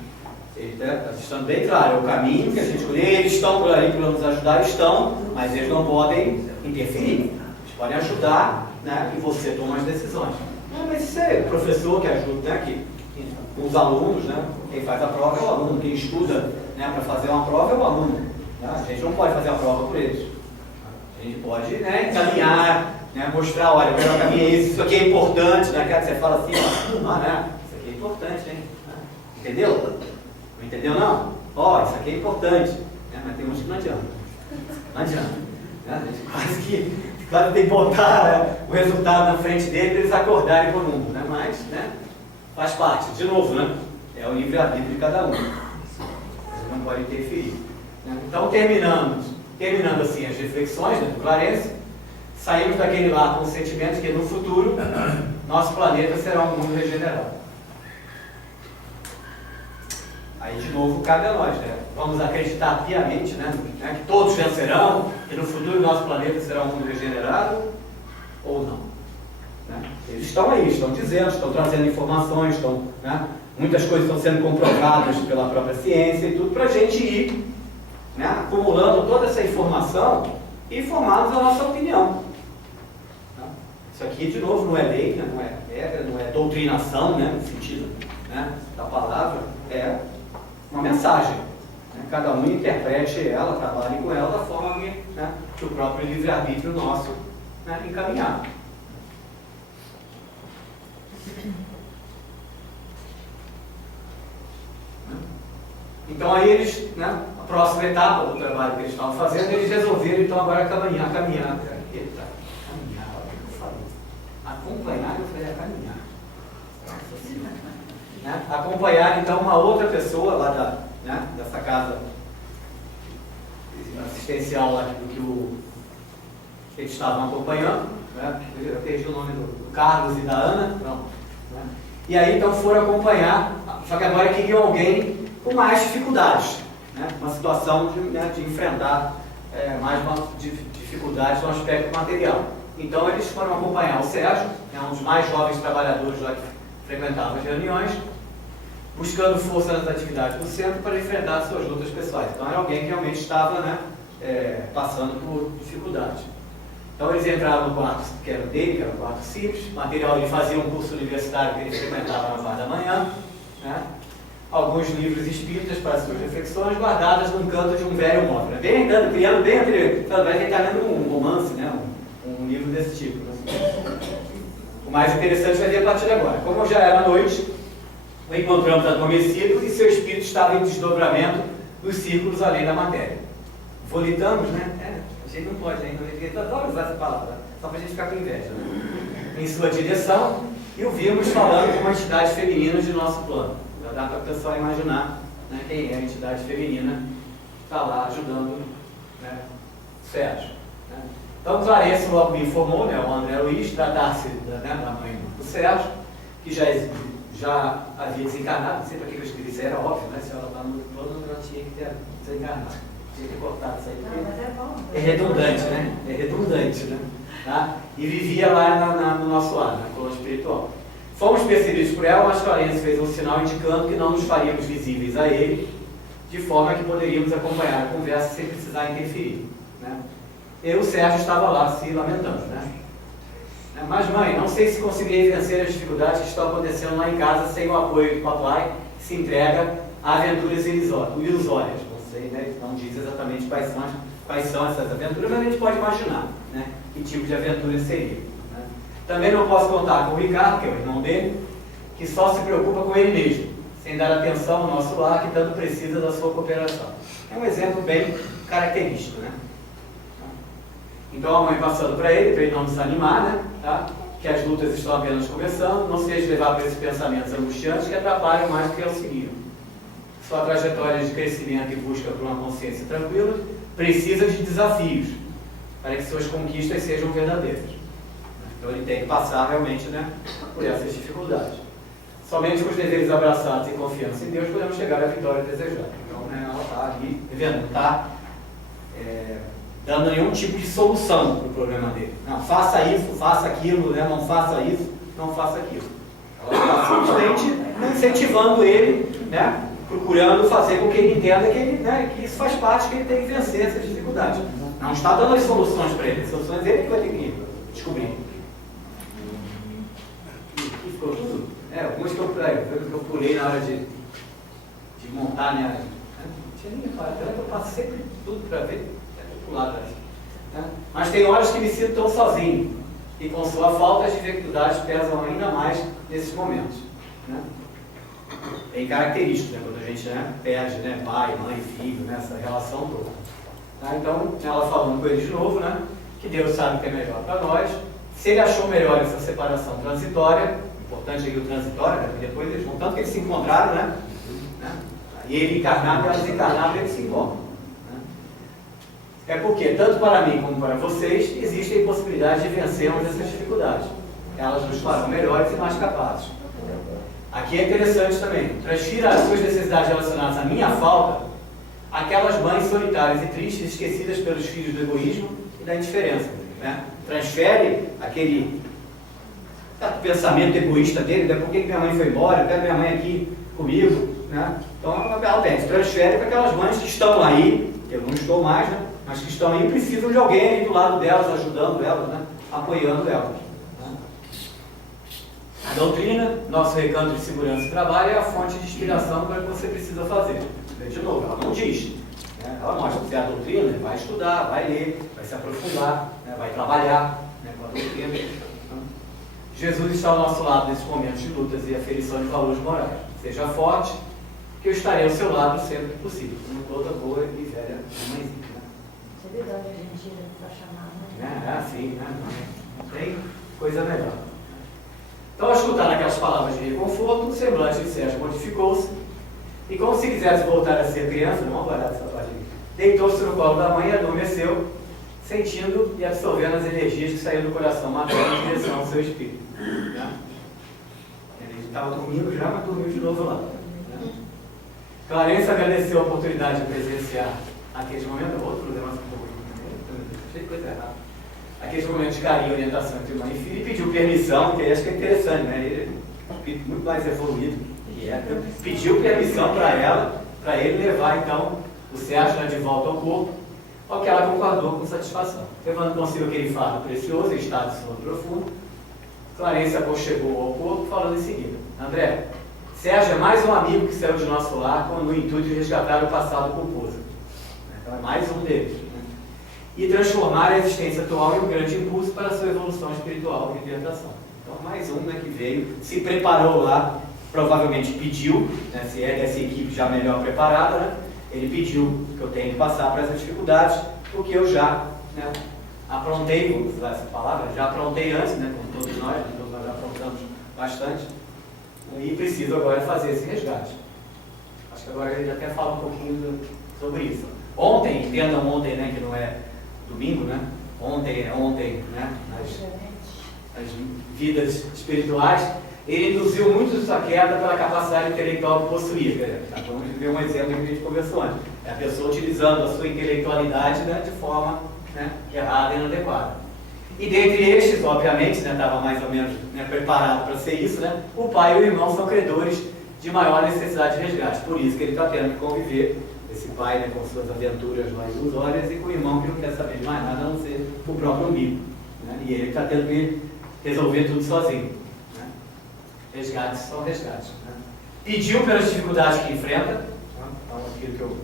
Ele está deixando bem claro, é o caminho que a gente escolheu, eles estão por aí para nos ajudar, mas eles não podem interferir. Eles podem ajudar, né, e você toma as decisões. Mas isso é o professor que ajuda, né, os alunos, né, quem faz a prova é o aluno, quem estuda, né, para fazer uma prova é o aluno. Né? A gente não pode fazer a prova por eles. A gente pode, né, encaminhar, né, mostrar, olha, o melhor caminho é esse, isso aqui é importante, né, que você fala assim, ó, né, isso aqui é importante, hein? Entendeu? Não entendeu não? Ó, isso aqui é importante, né? Mas tem uns que não adianta. Não adianta. Né? A gente quase que tem que botar o resultado na frente dele para eles acordarem para o mundo, né? Mas, né? Faz parte, de novo, né? É o livre-arbítrio de cada um. Você não pode interferir. Né? Então, terminando assim as reflexões, né, do Clarence, saímos daquele lá com o sentimento de que no futuro nosso planeta será um mundo regenerado. Aí de novo cabe a nós, né? Vamos acreditar piamente, né, que todos vencerão, que no futuro nosso planeta será um mundo regenerado, ou não. Né? Eles estão aí, estão dizendo, estão trazendo informações, né, muitas coisas estão sendo comprovadas pela própria ciência e tudo, para a gente ir, né, acumulando toda essa informação e formarmos a nossa opinião. Isso aqui, de novo, não é lei, né? Não é regra, não é doutrinação, né? No sentido, né, da palavra, é uma mensagem. Né? Cada um interprete ela, trabalhe com ela da forma que, né, que o próprio livre-arbítrio nosso, né, encaminhar. Então aí eles, né, a próxima etapa do trabalho que eles estavam fazendo, eles resolveram então agora caminhar. Eita, caminhar, olha o que eu falei. Acompanhar, eu falei caminhar. Né? Acompanhar então uma outra pessoa lá né, dessa casa assistencial lá que eles estavam acompanhando, né? Eu perdi o nome do Carlos e da Ana, pronto, né? E aí então foram acompanhar, só que agora queriam alguém com mais dificuldades, né? Uma situação de enfrentar mais dificuldades no aspecto material. Então eles foram acompanhar o Sérgio, né, um dos mais jovens trabalhadores lá que frequentava as reuniões, buscando força nas atividades do centro para enfrentar suas lutas pessoais. Então era alguém que realmente estava, né, passando por dificuldades. Então eles entraram no quarto que era dele, que era um quarto simples, material, ele fazia um curso universitário que ele frequentava na parte da manhã, né? Alguns livros espíritas para suas reflexões, guardadas num canto de um velho móvel. Criando bem aquele. Talvez ele está lendo um romance, né? Um livro desse tipo. Né? O mais interessante vai vir a partir de agora. Como já era noite, o encontramos adormecido e seu espírito estava em desdobramento dos círculos além da matéria. Volitamos, né? A gente não pode ainda. A gente adora usar essa palavra, só para a gente ficar com inveja. Né? Em sua direção, e o vimos falando com uma entidade feminina de nosso plano. Dá para o pessoal imaginar, né, quem é a entidade feminina que está lá ajudando, né, o Sérgio. Né? Então, Clarence logo me informou, né, o André Luiz, tratar-se da mãe do Sérgio, que já havia desencarnado, não sei para que eu escrevi isso, era óbvio, né, se ela está no plano, ela tinha que ter desencarnado, tinha que ter cortado isso aí. Não, mas é bom. É redundante, né? É redundante, né? Tá? E vivia lá no nosso lar, na coluna espiritual. Fomos percebidos por ela, mas Clarence fez um sinal indicando que não nos faríamos visíveis a ele, de forma que poderíamos acompanhar a conversa sem precisar interferir. Né? Eu e o Sérgio estava lá se lamentando. Né? Mas mãe, não sei se conseguirei vencer as dificuldades que estão acontecendo lá em casa sem o apoio do papai, que se entrega a aventuras ilusórias. Não sei, né? Não diz exatamente quais são essas aventuras, mas a gente pode imaginar, né, que tipo de aventura seria. Também não posso contar com o Ricardo, que é o irmão dele, que só se preocupa com ele mesmo, sem dar atenção ao nosso lar, que tanto precisa da sua cooperação. É um exemplo bem característico, né? Então a mãe passando para ele não desanimar, né? Tá? Que as lutas estão apenas começando, não se deixe levar por esses pensamentos angustiantes que atrapalham mais do que auxiliam. Sua trajetória de crescimento e busca por uma consciência tranquila precisa de desafios, para que suas conquistas sejam verdadeiras. Então ele tem que passar realmente, né, por essas dificuldades. Somente com os deveres abraçados e confiança em Deus podemos chegar à vitória desejada. Então, né, ela está ali, não está dando nenhum tipo de solução para o problema dele. Não, faça isso, faça aquilo, né, não faça isso, não faça aquilo. Ela está simplesmente incentivando ele, né, procurando fazer com que ele entenda que, que isso faz parte, que ele tem que vencer essas dificuldades. Não está dando as soluções para ele, as soluções ele que vai ter que descobrir. Ficou tudo? Alguns que eu pulei na hora de montar, né? Não tinha nem reparado, eu passo sempre tudo para ver, pular atrás. Né? Mas tem horas que me sinto tão sozinho, e com sua falta as dificuldades pesam ainda mais nesses momentos. Né? bem característico, né? Quando a gente, né, perde, né, pai, mãe, filho, né, essa relação toda. Tá? Então, ela falando com ele de novo, né, que Deus sabe o que é melhor para nós. Se ele achou melhor essa separação transitória, importante aqui o transitório, né, porque depois eles vão, tanto que eles se encontraram, né, e ele encarnado e ela desencarnada, eles se encontram. Né? É porque, tanto para mim como para vocês, existem possibilidades de vencermos essas dificuldades. Elas nos farão melhores e mais capazes. Aqui é interessante também, transfira as suas necessidades relacionadas à minha falta àquelas mães solitárias e tristes, esquecidas pelos filhos do egoísmo e da indiferença. Né? Transfere aquele pensamento egoísta dele, né? Por que minha mãe foi embora, até minha mãe aqui comigo. Né? Então ela pede, transfere para aquelas mães que estão aí, eu não estou mais, né? Mas que estão aí e precisam de alguém aí do lado delas, ajudando elas, né? Apoiando elas. A doutrina, nosso recanto de segurança e trabalho, é a fonte de inspiração para o que você precisa fazer. De novo, ela não diz. Né? Ela mostra que você é a doutrina, vai estudar, vai ler, vai se aprofundar, né? Vai trabalhar, né, com a doutrina. Jesus está ao nosso lado nesses momentos de lutas e aferição de valores morais. Seja forte, que eu estarei ao seu lado sempre que possível. Como toda boa e velha mãezinha. Né? Você vê de onde a gente tira para chamar, né? É assim, né? Não tem coisa melhor. Então, ao escutar aquelas palavras de reconforto, o semblante de Sérgio modificou-se e, como se quisesse voltar a ser criança, não guardar essa parte aqui, deitou-se no colo da mãe e adormeceu, sentindo e absorvendo as energias que saíam do coração materno em direção ao seu espírito. Né? Ele estava dormindo já, mas dormiu de novo lá. Né? Clarence agradeceu a oportunidade de presenciar aqueles momentos, outro problema, achei coisa errada. Aqueles momentos de carinho e orientação entre mãe e filho, e pediu permissão, que acho que é interessante, né? Ele, muito mais evoluído que é, pediu permissão para ela, para ele levar então o Sérgio de volta ao corpo, ao que ela concordou com satisfação. Levando consigo aquele fardo precioso em estado de sono profundo, Clarence aconchegou ao corpo, falando em seguida: André, Sérgio é mais um amigo que saiu de nosso lar com o intuito de resgatar o passado culposo. Então é mais um deles. E transformar a existência atual em um grande impulso para a sua evolução espiritual e libertação. Então, mais um, né, que veio, se preparou lá, provavelmente pediu, né, se é dessa equipe já melhor preparada, né, ele pediu que eu tenha que passar para essas dificuldades, porque eu já, né, aprontei, vou usar essa palavra, já aprontei antes, né, como todos nós já aprontamos bastante, e preciso agora fazer esse resgate. Acho que agora ele até fala um pouquinho sobre isso. Ontem, entendam ontem, né, que não é domingo, né? Ontem é ontem, né? Nas vidas espirituais, ele induziu muito sua queda pela capacidade intelectual que possuía. Vamos ver um exemplo que a gente conversou antes. É a pessoa utilizando a sua intelectualidade, né, de forma, né, errada e inadequada. E dentre estes, obviamente, né, estava mais ou menos, né, preparado para ser isso, né? O pai e o irmão são credores de maior necessidade de resgate. Por isso que ele está tendo que conviver, esse pai, né, com suas aventuras lá ilusórias, e com o irmão que não quer saber de mais nada a não ser o próprio umbigo. Né? E ele está tendo que resolver tudo sozinho. Né? Resgates são resgates. Né? Pediu pelas dificuldades que enfrenta. Então, aquilo que eu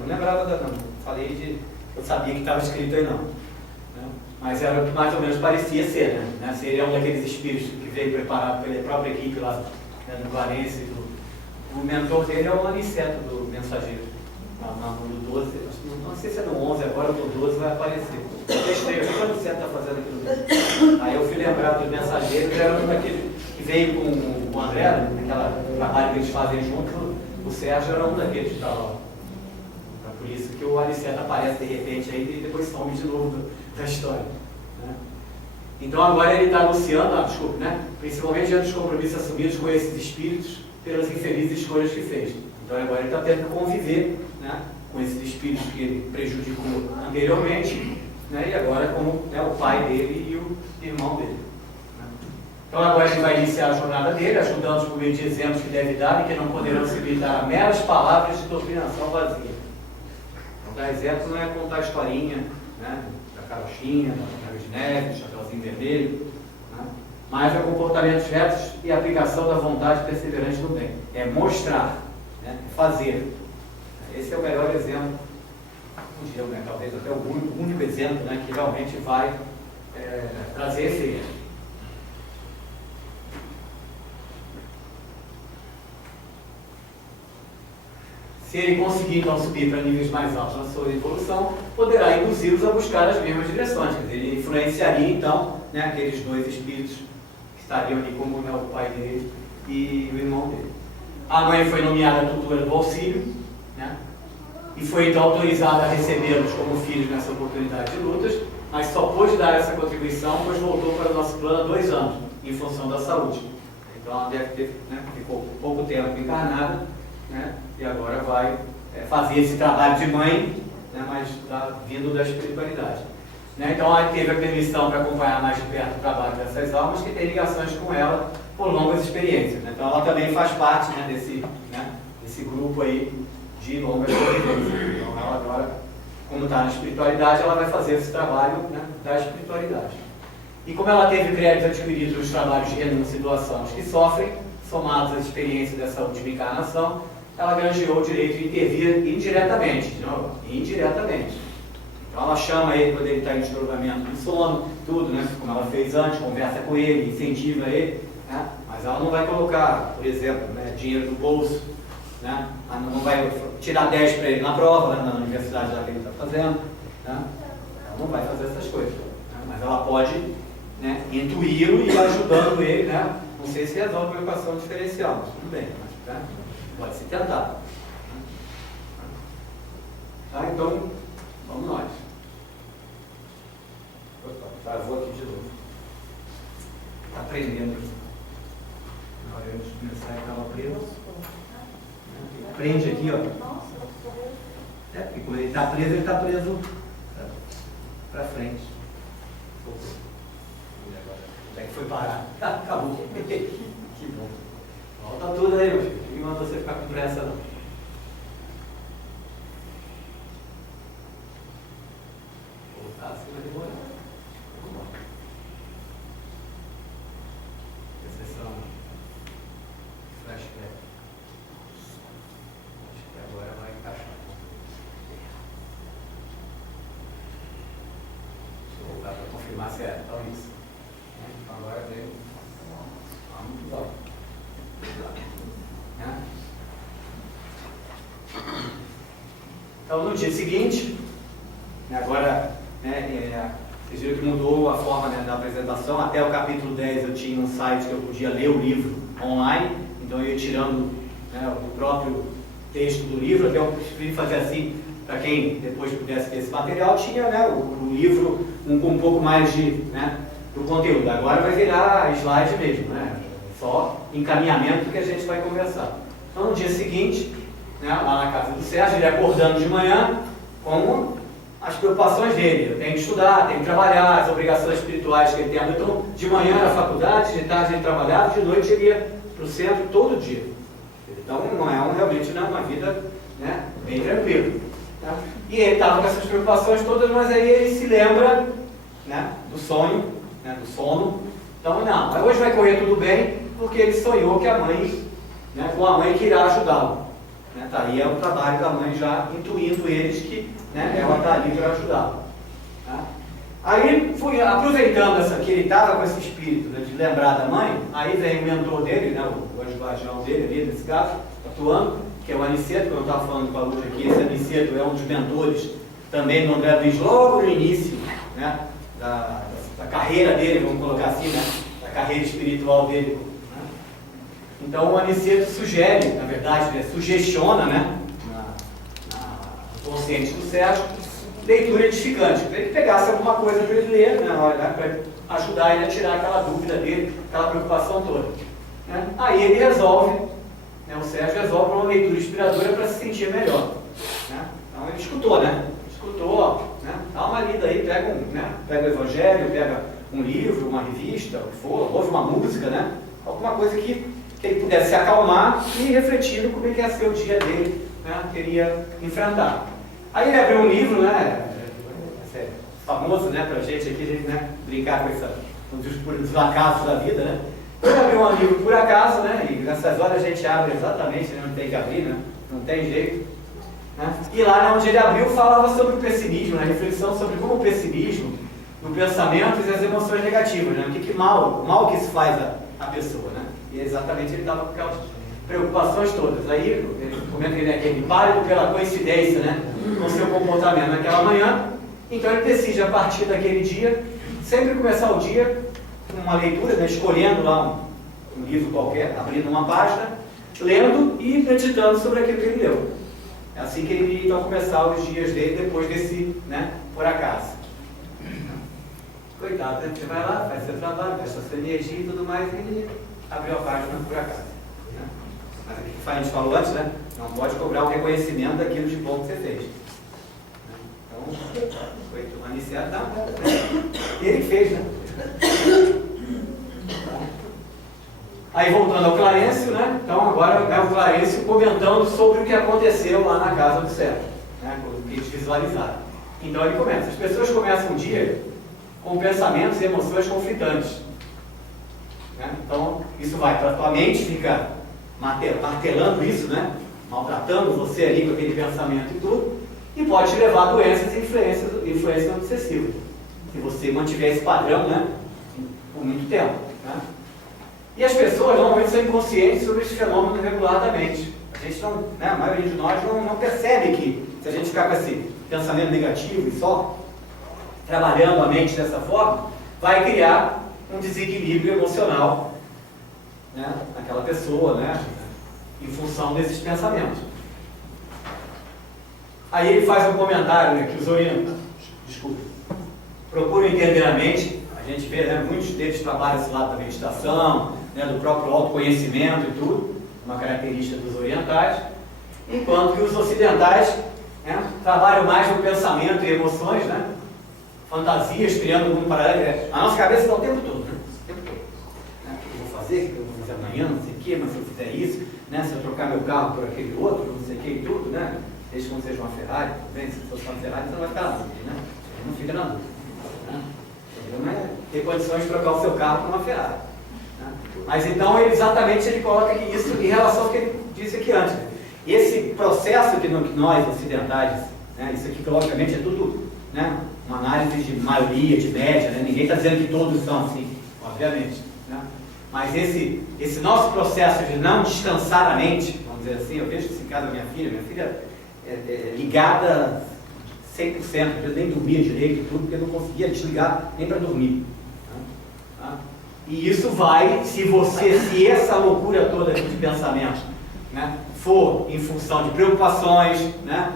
não lembrava, não falei de. Eu sabia que estava escrito aí não. Né? Mas era o que mais ou menos parecia ser. Né? Se ele é um daqueles espíritos que veio preparado pela própria equipe lá, né, do Clarence, o mentor dele é o Aniceto do Mensageiro. No 12, não sei se é no 11, agora no 12 vai aparecer. Eu testei, o que o Aniceto está fazendo aqui no 12? Aí eu fui lembrar dos Mensageiros, era um daquele que veio com o André, naquele trabalho que eles fazem junto. O Sérgio era um daqueles que estava lá. Então, por isso que o Aniceto aparece de repente aí e depois some de novo da história. Né? Então agora ele está anunciando, principalmente diante dos compromissos assumidos com esses espíritos pelas infelizes escolhas que fez. Então agora ele está tendo que conviver, né, com esses espíritos que ele prejudicou anteriormente, né, e agora como, né, o pai dele e o irmão dele. Né. Então agora ele vai iniciar a jornada dele, ajudando-os por meio de exemplos que deve dar e que não poderão se limitar a meras palavras de doutrinação vazia. Então dar exemplo não é contar historinha, né, da carochinha, da Branca de Neve, do Chapeuzinho Vermelho, né, mas é comportamentos retos e aplicação da vontade perseverante no bem. É mostrar, né, fazer. Esse é o melhor exemplo, né, talvez até o único exemplo, né, que realmente vai trazer efeito. Se ele conseguir então subir para níveis mais altos na sua evolução, poderá induzi-los a buscar as mesmas direções. Quer dizer, ele influenciaria então, né, aqueles dois espíritos que estariam ali como, né, o pai dele e o irmão dele. A mãe foi nomeada tutora do auxílio, né, e foi então autorizada a recebê-los como filhos nessa oportunidade de lutas, mas só pôde dar essa contribuição, pois voltou para o nosso plano há 2 anos, em função da saúde. Então ela deve ter, né, ficou pouco tempo encarnada, né, e agora vai fazer esse trabalho de mãe, né, mas está vindo da espiritualidade. Né, então ela teve a permissão para acompanhar mais de perto o trabalho dessas almas que têm ligações com ela por longas experiências. Né? Então ela também faz parte, né, desse grupo aí de longas convivências. Então ela agora, como está na espiritualidade, ela vai fazer esse trabalho, né, da espiritualidade. E como ela teve créditos adquiridos nos trabalhos de renúncia e doação que sofrem, somados às experiências dessa última encarnação, ela granjeou o direito de intervir indiretamente, não? Indiretamente. Então ela chama ele quando ele está em desdobramento do sono, tudo, né? Como ela fez antes, conversa com ele, incentiva ele, né? Mas ela não vai colocar, por exemplo, né, dinheiro no bolso, né? Ela não vai tirar 10 para ele na prova, né, na universidade lá que ele está fazendo, né? Ela não vai fazer essas coisas, né? Mas ela pode, né, intuí-lo e ir ajudando ele, né? Não sei se resolve uma equação diferencial, mas tudo bem, mas, né? Pode se tentar. Tá, então, vamos nós. Opa, travou aqui de novo. Está prendendo aqui. Na hora de começar, ele estava preso. Prende aqui, ó. Porque quando ele está preso para frente. Onde é que foi parar? Acabou. Que bom. Volta tudo aí, meu filho. Ninguém mandou você ficar com pressa, não. Voltar assim vai demorar. Vamos lá. Exceção. Flashback. Acho que agora vai encaixar. Deixa eu voltar para confirmar se é. Então isso. Agora veio. Vamos lá. Então, no dia seguinte, agora, né, vocês viram que mudou a forma, né, da apresentação. Até o capítulo 10 eu tinha um site que eu podia ler o livro online, então eu ia tirando, né, o próprio texto do livro. Até eu preferi fazer assim, para quem depois pudesse ter esse material, tinha, né, o livro com um pouco mais de, né, do conteúdo. Agora vai virar slide mesmo, né? Só encaminhamento que a gente vai conversar. Então, no dia seguinte, né, lá na casa do Sérgio, ele acordando de manhã com as preocupações dele. Eu tenho que estudar, tenho que trabalhar, as obrigações espirituais que ele tem. Então, de manhã era faculdade, de tarde ele trabalhava, de noite ele ia para o centro todo dia. Então, não é realmente, né, uma vida, né, bem tranquila. Tá? E ele estava com essas preocupações todas, mas aí ele se lembra, né, do sonho, né, do sono. Então, não, mas hoje vai correr tudo bem, porque ele sonhou que a mãe, né, com a mãe que irá ajudá-lo. Né, tá aí é o trabalho da mãe já intuindo eles que, né, ela está ali para ajudá-lo. Tá? Aí, fui aproveitando que ele estava com esse espírito, né, de lembrar da mãe, aí vem o mentor dele, né, o anjo guardião dele ali, nesse caso, atuando, que é o Aniceto, que eu estava falando com a Lúcia aqui. Esse Aniceto é um dos mentores também do André Luiz, logo no início, né, da carreira dele, vamos colocar assim, né, da carreira espiritual dele. Né? Então o Aniceto sugere, na verdade, né, sugestiona, né, no consciente do Sérgio, leitura edificante, para ele pegasse alguma coisa para ele ler, né, para ajudar ele a tirar aquela dúvida dele, aquela preocupação toda. Né? Aí ele resolve, né, o Sérgio resolve uma leitura inspiradora para se sentir melhor. Né? Então ele escutou, né? Escutou, né? Dá uma lida aí, pega o Evangelho, pega um livro, uma revista, o que for, ouve uma música, né? Alguma coisa que ele pudesse se acalmar e refletir no como é que ia ser o dia dele, né? Que ele ia enfrentar. Aí ele abriu um livro, né? Famoso, né, pra gente aqui, a gente, né, brincar com os acasos da vida, né? Ele abriu um livro por acaso, né? E nessas horas a gente abre exatamente, né, onde tem que abrir, né? Não tem jeito. Né? E lá, né, onde ele abriu, falava sobre o pessimismo, né? Reflexão sobre como o pessimismo, o pensamento e as emoções negativas, né? O mal que isso faz a pessoa, né? E exatamente ele estava com aquela preocupações todas. Aí ele comenta que ele é aquele pálido pela coincidência, né, com seu comportamento naquela manhã. Então ele decide, a partir daquele dia, sempre começar o dia com uma leitura, né, escolhendo lá um livro qualquer, abrindo uma página, lendo e meditando sobre aquilo que ele leu. É assim que ele então começar os dias dele depois desse, né, por acaso. Coitado, né? Você vai lá, faz seu trabalho, gasta sua energia e tudo mais, e ele abriu a página por acaso. Né? Mas aqui que a gente falou antes, né? Não pode cobrar o reconhecimento daquilo de bom que você fez. Então, foi uma iniciativa. E ele fez, né? Aí voltando ao Clarencio, né? Então agora é o Clarencio comentando sobre o que aconteceu lá na casa do céu, né? O que eles visualizaram. Então ele começa. As pessoas começam o dia com pensamentos e emoções conflitantes. Né? Então isso vai para a tua mente, fica martelando isso, né? Maltratando você ali com aquele pensamento e tudo, e pode te levar a doenças e influência obsessiva, se você mantiver esse padrão, né, por muito tempo. Né? E as pessoas normalmente são inconscientes sobre esse fenômeno regular da mente. A gente não, né, a maioria de nós não percebe que, se a gente ficar com esse pensamento negativo e só trabalhando a mente dessa forma, vai criar um desequilíbrio emocional, né, naquela pessoa, né, em função desses pensamentos. Aí ele faz um comentário, né, que os orientais, procuram entender a mente. A gente vê, né, muitos deles trabalham esse lado da meditação, né, do próprio autoconhecimento e tudo, uma característica dos orientais, enquanto que os ocidentais, né, trabalham mais no pensamento e emoções, né, fantasias, criando um mundo paralelo. A nossa cabeça está o tempo todo, né? O tempo todo. Né? O que eu vou fazer, o que eu vou fazer amanhã, não sei o quê, mas se eu fizer isso, né? Se eu trocar meu carro por aquele outro, não sei o quê e tudo, né? Desde que não seja uma Ferrari, tudo bem? Se fosse uma Ferrari, você não vai ficar na dúvida, né? Você não fica na dúvida. Né? O problema é ter condições de trocar o seu carro por uma Ferrari. Né? Mas então, ele coloca aqui isso em relação ao que ele disse aqui antes. Esse processo que nós ocidentais, né? Isso aqui, obviamente, é tudo, né, uma análise de maioria, de média, né? Ninguém está dizendo que todos são assim, obviamente. Né? Mas esse nosso processo de não descansar a mente, vamos dizer assim, eu vejo isso em casa da minha filha é ligada 100%, eu nem dormia direito e tudo, porque eu não conseguia desligar nem para dormir. Tá? E isso vai, se essa loucura toda de pensamento, né, for em função de preocupações, né,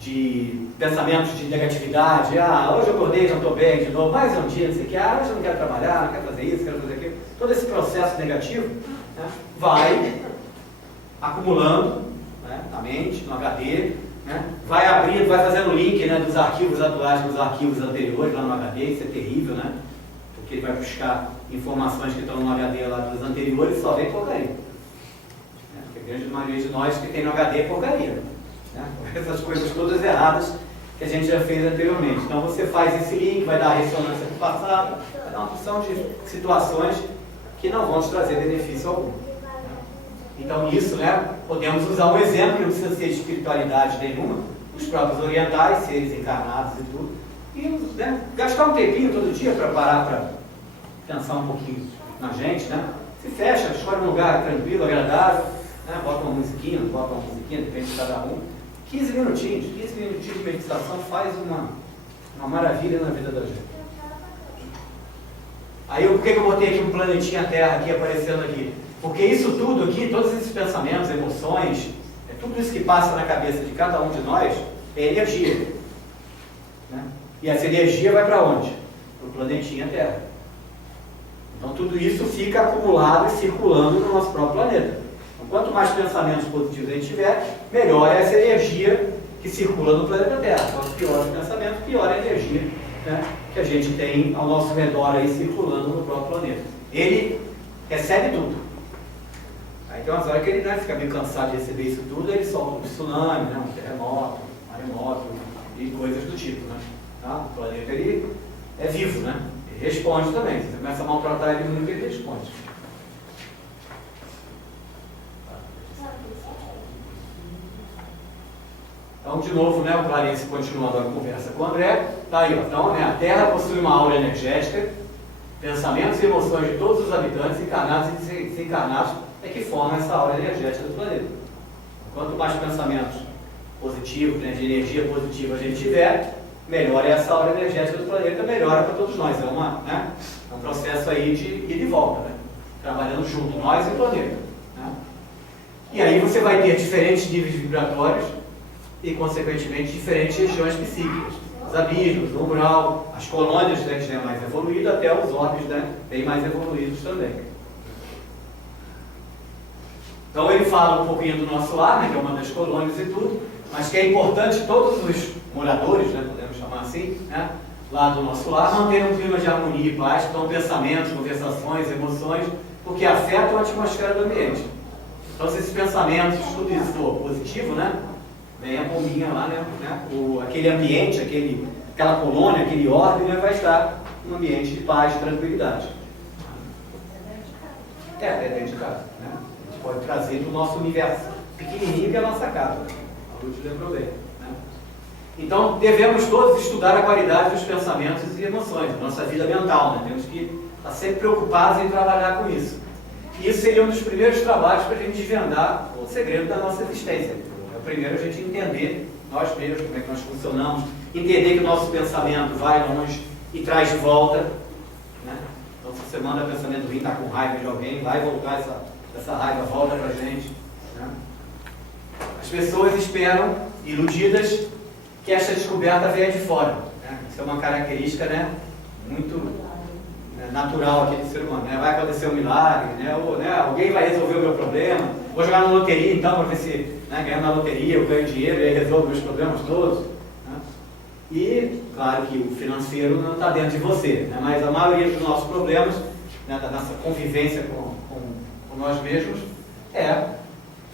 de pensamentos de negatividade, hoje eu acordei, já estou bem de novo, mais um dia, não sei o que, hoje eu não quero trabalhar, não quero fazer isso, quero fazer aquilo, todo esse processo negativo, né, vai acumulando, né, na mente, no HD, né, vai abrindo, vai fazendo link, né, dos arquivos atuais com os arquivos anteriores lá no HD, isso é terrível, né, porque ele vai buscar informações que estão no HD lá dos anteriores e só vem porcaria. Né, porque a grande maioria de nós que tem no HD é porcaria. Né, essas coisas todas erradas que a gente já fez anteriormente. Então você faz esse link, vai dar ressonância com o passado, vai dar uma porção de situações que não vão te trazer benefício algum. Então isso, né, podemos usar um exemplo, que não precisa ser de espiritualidade nenhuma, os próprios orientais, seres encarnados e tudo, e, né, gastar um tempinho todo dia para parar para pensar um pouquinho na gente, né? Se fecha, escolhe um lugar tranquilo, agradável, né, bota uma musiquinha, depende de cada um. 15 minutinhos de meditação faz uma maravilha na vida da gente. Aí por que eu botei aqui um planetinha Terra aqui aparecendo aqui? Porque isso tudo aqui, todos esses pensamentos, emoções, tudo isso que passa na cabeça de cada um de nós é energia. Né? E essa energia vai para onde? Para o planetinha Terra. Então tudo isso fica acumulado e circulando no nosso próprio planeta. Então, quanto mais pensamentos positivos a gente tiver, melhor é essa energia que circula no planeta Terra. Quanto pior o pensamento, pior a energia, né, que a gente tem ao nosso redor aí circulando no próprio planeta. Ele recebe tudo. Aí tem umas horas que ele, né, fica meio cansado de receber isso tudo, ele solta um tsunami, né, um terremoto, um maremoto e coisas do tipo. Né? Tá? O planeta ele é vivo, né? Ele responde também. Se você começa a maltratar ele muito, ele responde. Então, de novo, né, o Clarencio continuando a conversa com o André. Tá aí, ó. Então, né, a Terra possui uma aura energética Pensamentos e emoções de todos os habitantes, encarnados e desencarnados, é que formam essa aura energética do planeta. Quanto mais pensamentos positivos, né, de energia positiva a gente tiver, melhor é essa aura energética do planeta, melhora para todos nós. É um processo aí de ida e volta, né? Trabalhando junto, nós e o planeta. Né? E aí você vai ter diferentes níveis vibratórios e, consequentemente, diferentes regiões psíquicas. Os abismos, o umbral, as colônias, né, que já é mais evoluído, até os orbes, né, bem mais evoluídos também. Então ele fala um pouquinho do nosso lar, né, que é uma das colônias e tudo, mas que é importante todos os moradores, né, podemos chamar assim, né, lá do nosso lar, manterem um clima de harmonia e paz, então pensamentos, conversações, emoções, porque afetam a atmosfera do ambiente. Então se esses pensamentos, tudo isso for positivo, né, vem a bombinha lá, né, aquele ambiente, aquela colônia, aquele orbe, né, vai estar num ambiente de paz, de tranquilidade. É dentro de casa, né? A gente pode trazer do nosso universo pequenininho que é a nossa casa. A Luz lembrou bem. Né? Então, devemos todos estudar a qualidade dos pensamentos e emoções, a nossa vida mental, né? Temos que estar sempre preocupados em trabalhar com isso. E isso seria um dos primeiros trabalhos para a gente desvendar o segredo da nossa existência. Primeiro a gente entender nós mesmos, como é que nós funcionamos, entender que o nosso pensamento vai longe e traz de volta. Né? Então se você manda pensamento ruim, está com raiva de alguém, vai voltar essa raiva, volta para a gente. Né? As pessoas esperam, iludidas, que esta descoberta venha de fora. Né? Isso é uma característica, né, muito natural aqui do ser humano. Né? Vai acontecer um milagre, né? Ou, né, alguém vai resolver o meu problema, vou jogar na loteria então para ver se, né, ganhando na loteria eu ganho dinheiro e aí resolvo meus problemas todos. Né? E claro que o financeiro não está dentro de você, né? Mas a maioria dos nossos problemas, né, da nossa convivência com nós mesmos, é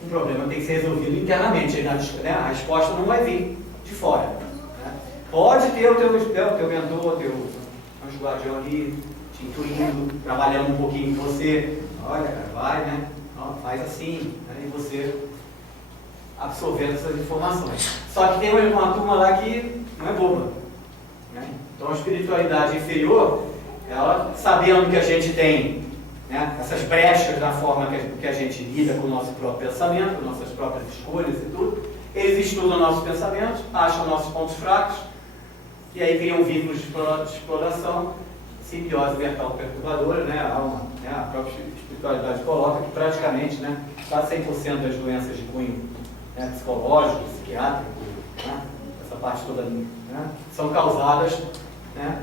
um problema que tem que ser resolvido internamente, né? A resposta não vai vir de fora. Né? Pode ter o teu mentor, teu anjo guardião ali, te intuindo, trabalhando um pouquinho com você. Olha, cara, vai, né? Ó, faz assim, né? E você absorvendo essas informações. Só que tem uma turma lá que não é boba. Né? Então a espiritualidade inferior, ela, sabendo que a gente tem, né, essas brechas na forma que a gente lida com o nosso próprio pensamento, com nossas próprias escolhas e tudo, eles estudam nossos pensamentos, acham nossos pontos fracos, e aí criam vínculos de exploração, simbiose mental perturbadora, né, a alma, né, a própria espiritualidade coloca que praticamente, né, quase 100% das doenças de cunho, né, psicológico, psiquiátrico, né, essa parte toda, né, são causadas, né,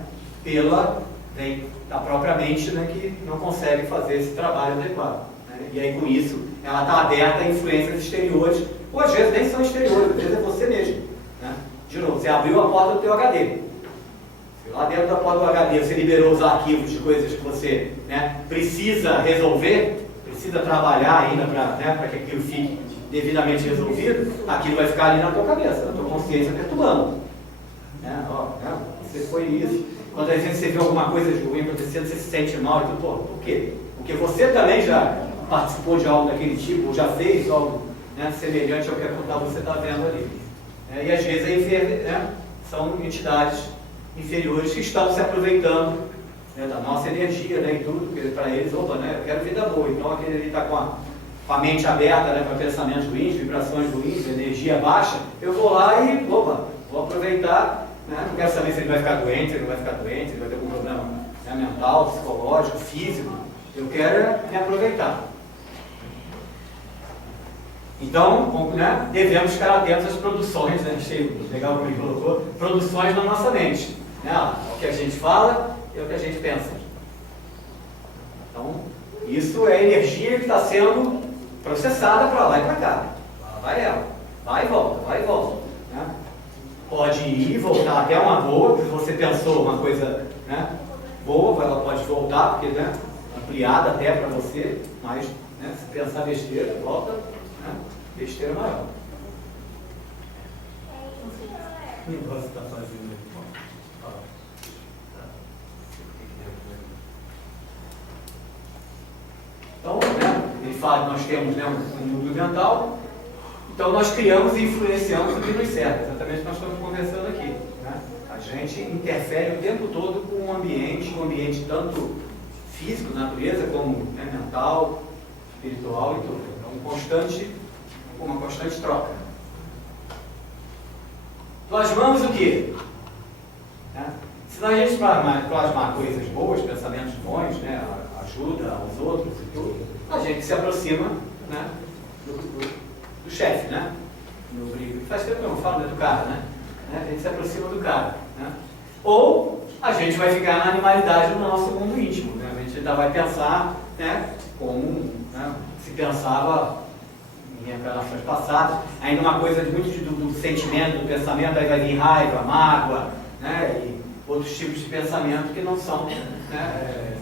da própria mente, né, que não consegue fazer esse trabalho adequado. Né, e aí com isso ela está aberta a influências exteriores, ou às vezes nem são exteriores, às vezes é você mesmo. Né? De novo, você abriu a porta do teu HD. Lá dentro da porta do HD você liberou os arquivos de coisas que você, né, precisa resolver, precisa trabalhar ainda para, né, que aquilo fique devidamente resolvido, aquilo vai ficar ali na tua cabeça, na tua consciência perturbando. Né? Ó, né? Você foi isso. Quando às vezes você vê alguma coisa de ruim acontecendo, você se sente mal e tudo, pô, por quê? Porque você também já participou de algo daquele tipo, ou já fez algo, né, semelhante ao que você está vendo ali. E às vezes né, são entidades inferiores que estão se aproveitando, né, da nossa energia, né, e tudo, porque para eles, opa, né, eu quero vida boa, então aquele ali está com a mente aberta, né, para pensamentos ruins, vibrações ruins, energia baixa, eu vou lá e, opa, vou aproveitar, né, não quero saber se ele vai ficar doente, se ele não vai ficar doente, se ele vai ter algum problema, né, mental, psicológico, físico, eu quero me aproveitar. Então, né, devemos ficar atentos às produções, né, achei legal como ele colocou, produções na nossa mente. Né, o que a gente fala e o que a gente pensa. Então, isso é energia que está sendo processada para lá e para cá. Lá vai ela, vai e volta. Né? Pode ir e voltar até uma boa, se você pensou uma coisa, né, boa, ela pode voltar, porque, né, ampliada até para você, mas, né, se pensar besteira, volta. Besteira maior. O negócio está fazendo aí. Então, né, ele fala que nós temos, né, um mundo mental, então nós criamos e influenciamos o que nos cerca, exatamente o que nós estamos conversando aqui. Né? A gente interfere o tempo todo com o ambiente tanto físico, natureza, como mental, espiritual e tudo. É uma constante troca. Plasmamos o quê? Se a gente plasmar coisas boas, pensamentos bons, né, ajuda aos outros e tudo, a gente se aproxima, né, do chefe, né? No brinco. Faz tempo que eu não falo, né, do cara, né? A gente se aproxima do cara. Né? Ou a gente vai ficar na animalidade do nosso mundo íntimo. Né? A gente ainda vai pensar, né, como, né, se pensava em encarnações passadas, ainda uma coisa muito do sentimento, do pensamento, aí vai vir raiva, mágoa, né, e outros tipos de pensamento que não são, né,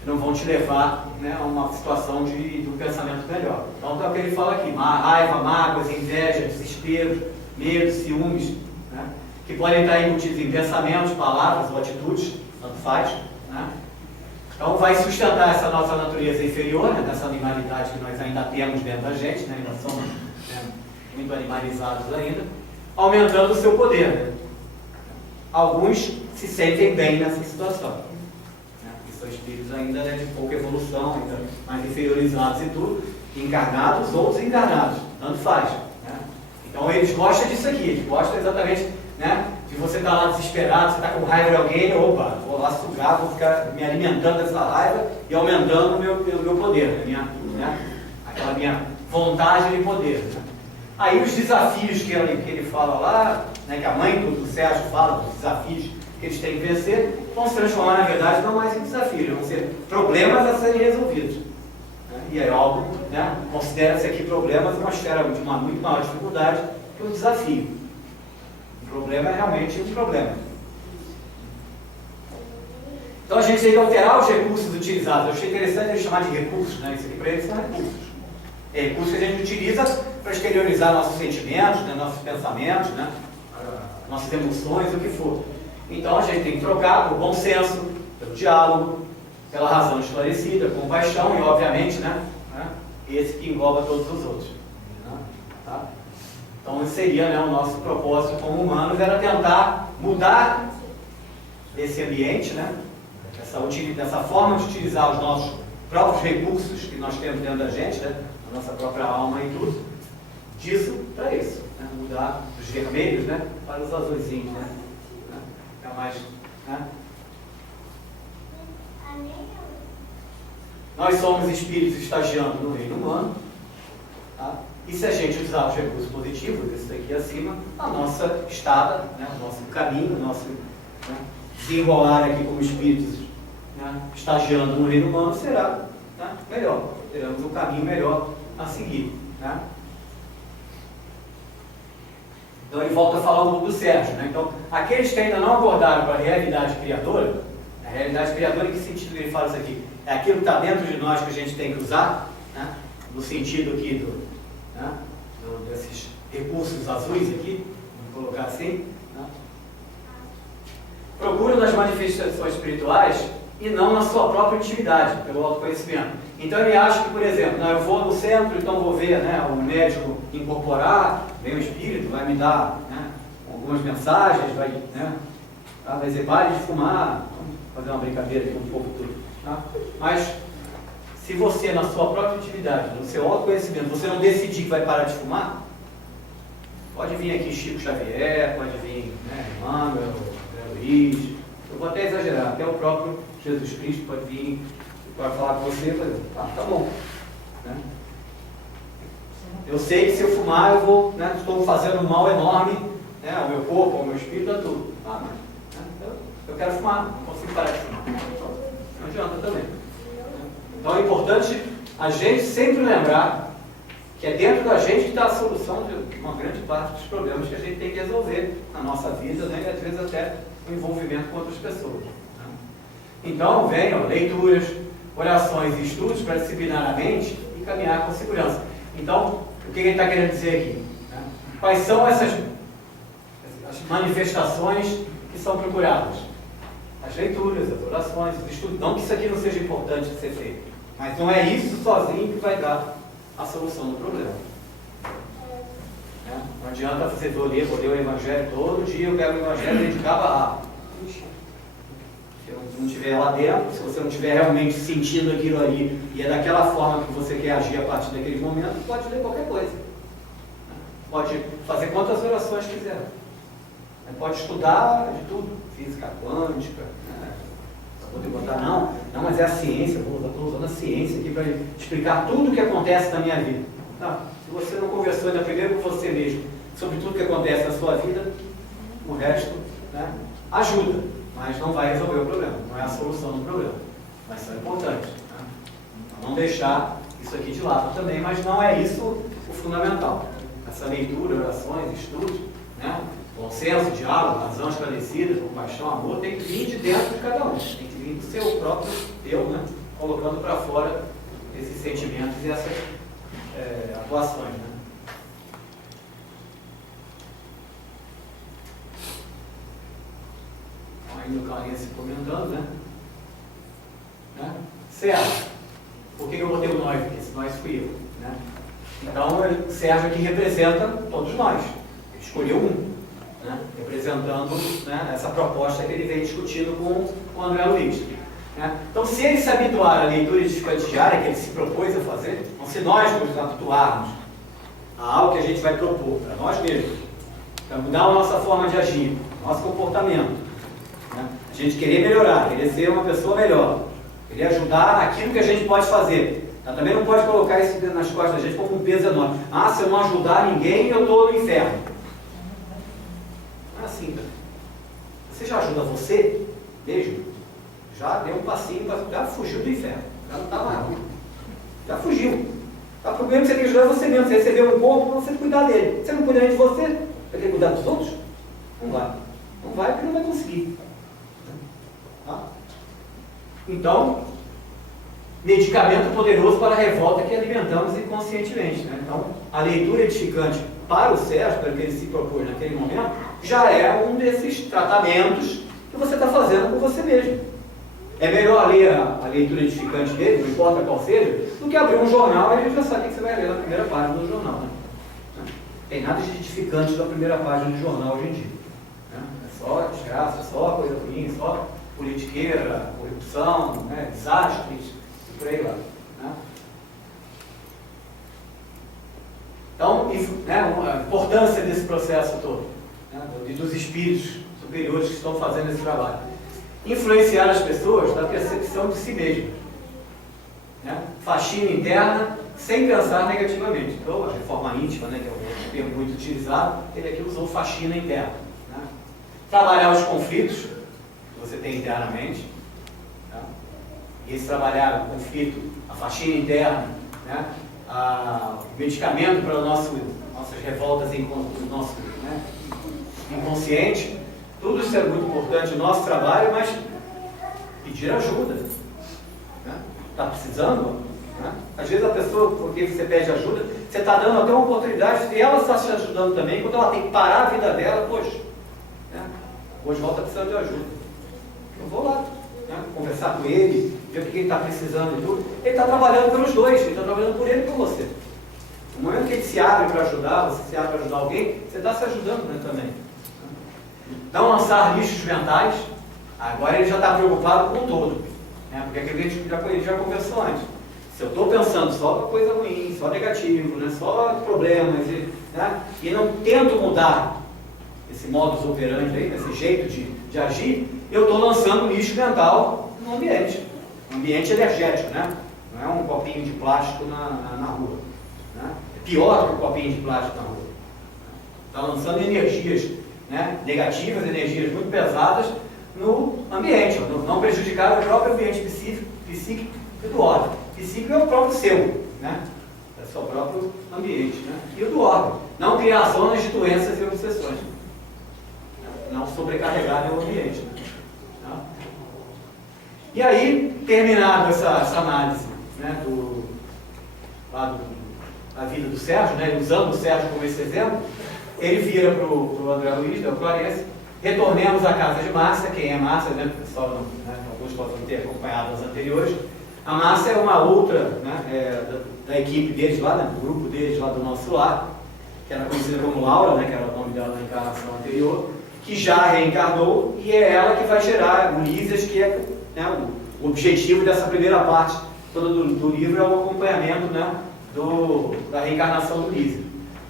que não vão te levar, né, a uma situação de um pensamento melhor. Então é o que ele fala aqui: raiva, mágoas, inveja, desespero, medo, ciúmes, né, que podem estar embutidos em pensamentos, palavras ou atitudes, tanto faz. Né? Então vai sustentar essa nossa natureza inferior, né, dessa animalidade que nós ainda temos dentro da gente, né, ainda somos, né, muito animalizados ainda, aumentando o seu poder. Né? Alguns se sentem bem nessa situação. Né? Que são espíritos ainda, né, de pouca evolução, ainda mais inferiorizados e tudo, encarnados ou desencarnados, tanto faz. Né? Então eles gostam disso aqui, eles gostam exatamente, né, de você estar lá desesperado, você está com raiva de alguém, opa, vou lá sugar, vou ficar me alimentando dessa raiva e aumentando o meu poder, aquela minha vontade de poder. Né? Aí os desafios que ele fala lá, né, que a mãe do Sérgio fala, dos desafios que eles têm que vencer, vão se transformar, na verdade, não mais em desafios, vão ser problemas a serem resolvidos. Né? E aí, algo, né, considera-se aqui problemas uma esfera de uma muito maior dificuldade que o desafio. O problema é realmente um problema. Então a gente tem que alterar os recursos utilizados. Eu achei interessante ele chamar de recursos, né? Isso aqui para eles são recursos. É recursos que a gente utiliza para exteriorizar nossos sentimentos, né? Nossos pensamentos, né? Nossas emoções, o que for. Então a gente tem que trocar por bom senso, pelo diálogo, pela razão esclarecida, compaixão e, obviamente, né? Esse que engloba todos os outros. Né? Tá? Então, esse seria, né, o nosso propósito como humanos, era tentar mudar esse ambiente, né, essa forma de utilizar os nossos próprios recursos que nós temos dentro da gente, né, a nossa própria alma e tudo, disso para isso, né, mudar dos vermelhos, né, para os azulzinhos, né, é mais, né. Nós somos espíritos estagiando no reino humano, tá? E se a gente usar os recursos positivos, esse daqui acima, a nossa estada, né, o nosso caminho, o nosso, né, desenrolar aqui como espíritos, né, estagiando no reino humano será, né, melhor. Teremos um caminho melhor a seguir. Né? Então ele volta a falar um pouco do Sérgio. Né? Então, aqueles que ainda não acordaram para a realidade criadora, a realidade criadora, em que sentido ele fala isso aqui? É aquilo que está dentro de nós que a gente tem que usar, né, no sentido aqui desses recursos azuis aqui, vamos colocar assim, né? Procura nas manifestações espirituais e não na sua própria intimidade, pelo autoconhecimento. Então ele acha que, por exemplo, eu vou no centro, então vou ver, né, o médico incorporar, vem o espírito, vai me dar, né, algumas mensagens, vai, né, vai dizer, pare de fumar, vamos fazer uma brincadeira aqui um pouco tudo. Tá? Mas se você, na sua própria intimidade, no seu autoconhecimento, você não decidir que vai parar de fumar, pode vir aqui Chico Xavier, pode vir, né, Emmanuel, Luiz, eu vou até exagerar, até o próprio Jesus Cristo pode vir para falar com você, tá bom. Né? Eu sei que se eu fumar, eu vou, né, estou fazendo um mal enorme, né, ao meu corpo, ao meu espírito, a tudo. Mas, né, eu quero fumar, não consigo parar de fumar. Não adianta também. Então é importante a gente sempre lembrar que é dentro da gente que está a solução de uma grande parte dos problemas que a gente tem que resolver na nossa vida, né, e às vezes até o envolvimento com outras pessoas. Né? Então venham leituras, orações e estudos para disciplinar a mente e caminhar com segurança. Então, o que ele está querendo dizer aqui? Né? Quais são as manifestações que são procuradas? As leituras, as orações, os estudos. Não que isso aqui não seja importante de ser feito, mas não é isso sozinho que vai dar a solução do problema. Né? Não adianta você vou ler o Evangelho todo dia, eu pego o Evangelho e dedicava a Se não estiver lá dentro, se você não estiver realmente sentindo aquilo ali e é daquela forma que você quer agir a partir daquele momento, pode ler qualquer coisa. Pode fazer quantas orações quiser. Pode estudar de tudo, física quântica, para poder botar, não, mas é a ciência, estou usando a ciência aqui para explicar tudo o que acontece na minha vida. Não, se você não conversou ainda primeiro com você mesmo sobre tudo que acontece na sua vida, o resto, né, ajuda, mas não vai resolver o problema, não é a solução do problema, mas são importantes. Né? Não deixar isso aqui de lado também, mas não é isso o fundamental. Essa leitura, orações, estudos, né? Bom senso, diálogo, razão esclarecida, compaixão, amor, tem que vir de dentro de cada um, tem que vir do seu próprio eu, né? Colocando para fora esses sentimentos e essas atuações. Né? Ainda o Clarice comentando, né? Certo. Por que eu botei o nós? Porque esse nós fui eu. Né? Então, o Sérgio aqui representa todos nós. Ele escolheu um, né? Representando, né, essa proposta que ele vem discutindo com o André Luiz. Né? Então, se ele se habituar à leitura edificante diária, que ele se propôs a fazer, então, se nós nos habituarmos a algo que a gente vai propor para nós mesmos, para mudar a nossa forma de agir, nosso comportamento, né? A gente querer melhorar, querer ser uma pessoa melhor, querer ajudar naquilo que a gente pode fazer. Ela também não pode colocar isso nas costas da gente como um peso enorme. Ah, se eu não ajudar ninguém, eu estou no inferno. Não é assim, cara. Você já ajuda você mesmo? Já deu um passinho, já fugiu do inferno. Já não está mais. Já fugiu. O problema que você tem que ajudar você mesmo. Você recebeu um corpo para você cuidar dele. Você não cuida nem de você, vai ter que cuidar dos outros? Não vai. Não vai porque não vai conseguir. Tá? Então, medicamento poderoso para a revolta que alimentamos inconscientemente. Né? Então, a leitura edificante para o Sérgio, para o que ele se propôs naquele momento, já é um desses tratamentos que você está fazendo com você mesmo. É melhor ler a leitura edificante dele, não importa qual seja, do que abrir um jornal e a gente já sabe o que você vai ler na primeira página do jornal. Né? Não tem nada de edificante na primeira página do jornal hoje em dia. Né? É só desgraça, só coisa ruim, só politiqueira, corrupção, né? Desastres, e por aí vai. Né? Então, né, a importância desse processo todo, né? E dos espíritos superiores que estão fazendo esse trabalho. Influenciar as pessoas na percepção de si mesmo. Né? Faxina interna sem pensar negativamente. Então, a reforma íntima, né, que é um termo muito utilizado, ele aqui usou faxina interna. Né? Trabalhar os conflitos que você tem internamente. Né? E esse trabalhar o conflito, a faxina interna, né? O medicamento para nossas revoltas do nosso, né, inconsciente. Tudo isso é muito importante, o nosso trabalho, mas pedir ajuda. Está precisando? Né? Às vezes a pessoa, porque você pede ajuda, você está dando até uma oportunidade e ela está te ajudando também, quando ela tem que parar a vida dela, poxa, né? Hoje volta precisando de ajuda. Eu vou lá, né, conversar com ele, ver o que ele está precisando e tudo. Ele está trabalhando pelos dois, ele está trabalhando por ele e por você. No momento que ele se abre para ajudar, você se abre para ajudar alguém, você está se ajudando, né, também. Não lançar lixos mentais, agora ele já está preocupado com o todo. Né? Porque aquilo que a gente já conversou antes. Se eu estou pensando só coisa ruim, só negativo, né? Só problemas, né? E não tento mudar esse modus operandi aí, esse jeito de agir, eu estou lançando lixo mental no ambiente. Um ambiente energético, né? Não é um copinho de plástico na rua. Né? É pior que um copinho de plástico na rua. Está lançando energias, né, negativas, energias muito pesadas no ambiente, não prejudicar o próprio ambiente psíquico do órgão. Psíquico é o próprio seu, né? É o seu próprio ambiente, né? E o do órgão. Não criar zonas de doenças e obsessões. Não sobrecarregar o ambiente. Né? Tá? E aí, terminado essa análise, né, da vida do Sérgio, né, usando o Sérgio como esse exemplo, ele vira para o André Luiz, da Clarice, retornemos à casa de Márcia. Quem é Márcia, né, o pessoal, né, alguns podem ter acompanhado as anteriores. A Márcia é uma outra, né, da equipe deles lá, né, do grupo deles lá do nosso lar, que era conhecida como Laura, né, que era o nome dela na encarnação anterior, que já reencarnou, e é ela que vai gerar o Lísias, que é, né, o objetivo dessa primeira parte toda do livro, é o acompanhamento, né, da reencarnação do Lísias.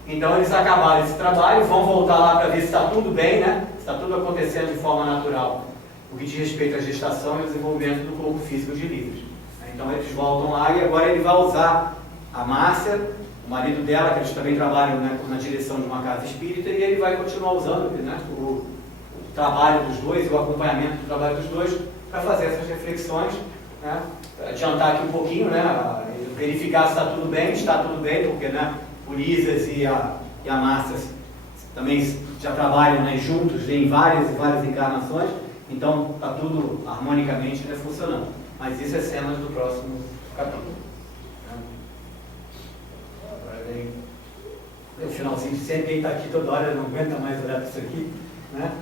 Então eles acabaram esse trabalho, vão voltar lá para ver se está tudo bem, né, se está tudo acontecendo de forma natural, o que diz respeito à gestação e ao desenvolvimento do corpo físico de Lísias. Então eles voltam lá e agora ele vai usar a Márcia, o marido dela, que eles também trabalham, né, na direção de uma casa espírita, e ele vai continuar usando, né, o trabalho dos dois, o acompanhamento do trabalho dos dois, para fazer essas reflexões, né, adiantar aqui um pouquinho, né, verificar se está tudo bem, porque, né, o Lísias e a Márcia também já trabalham, né, juntos em várias e várias encarnações, então está tudo harmonicamente, né, funcionando. Mas isso é cenas do próximo capítulo. Agora vem o finalzinho, sempre quem está aqui toda hora não aguenta mais olhar para isso aqui, né?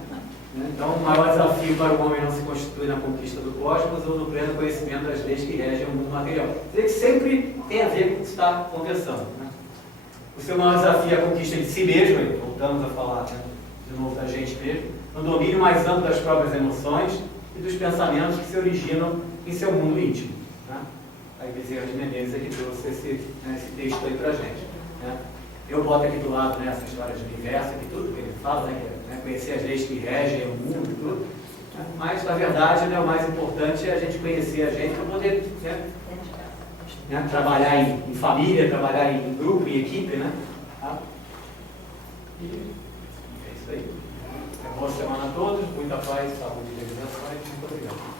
Então, o maior desafio para o homem não se constitui na conquista do cosmos ou no pleno conhecimento das leis que regem o mundo material. Quer dizer que sempre tem a ver com o que você está conversando, né? O seu maior desafio é a conquista de si mesmo, e voltamos a falar, né, de novo da gente mesmo, no domínio mais amplo das próprias emoções e dos pensamentos que se originam em seu mundo íntimo. Né? Aí Bezerra de Menezes é que trouxe esse texto aí para a gente. Né? Eu boto aqui do lado, né, essa história de universo, aqui tudo que ele fala, né, que é, né, conhecer as leis que regem o mundo e tudo. Né? Mas, na verdade, né, o mais importante é a gente conhecer a gente para poder, né, trabalhar em família, trabalhar em grupo, em equipe. Né? Tá? E é isso aí. Boa semana a todos, muita paz, saúde e realizações. Muito obrigado.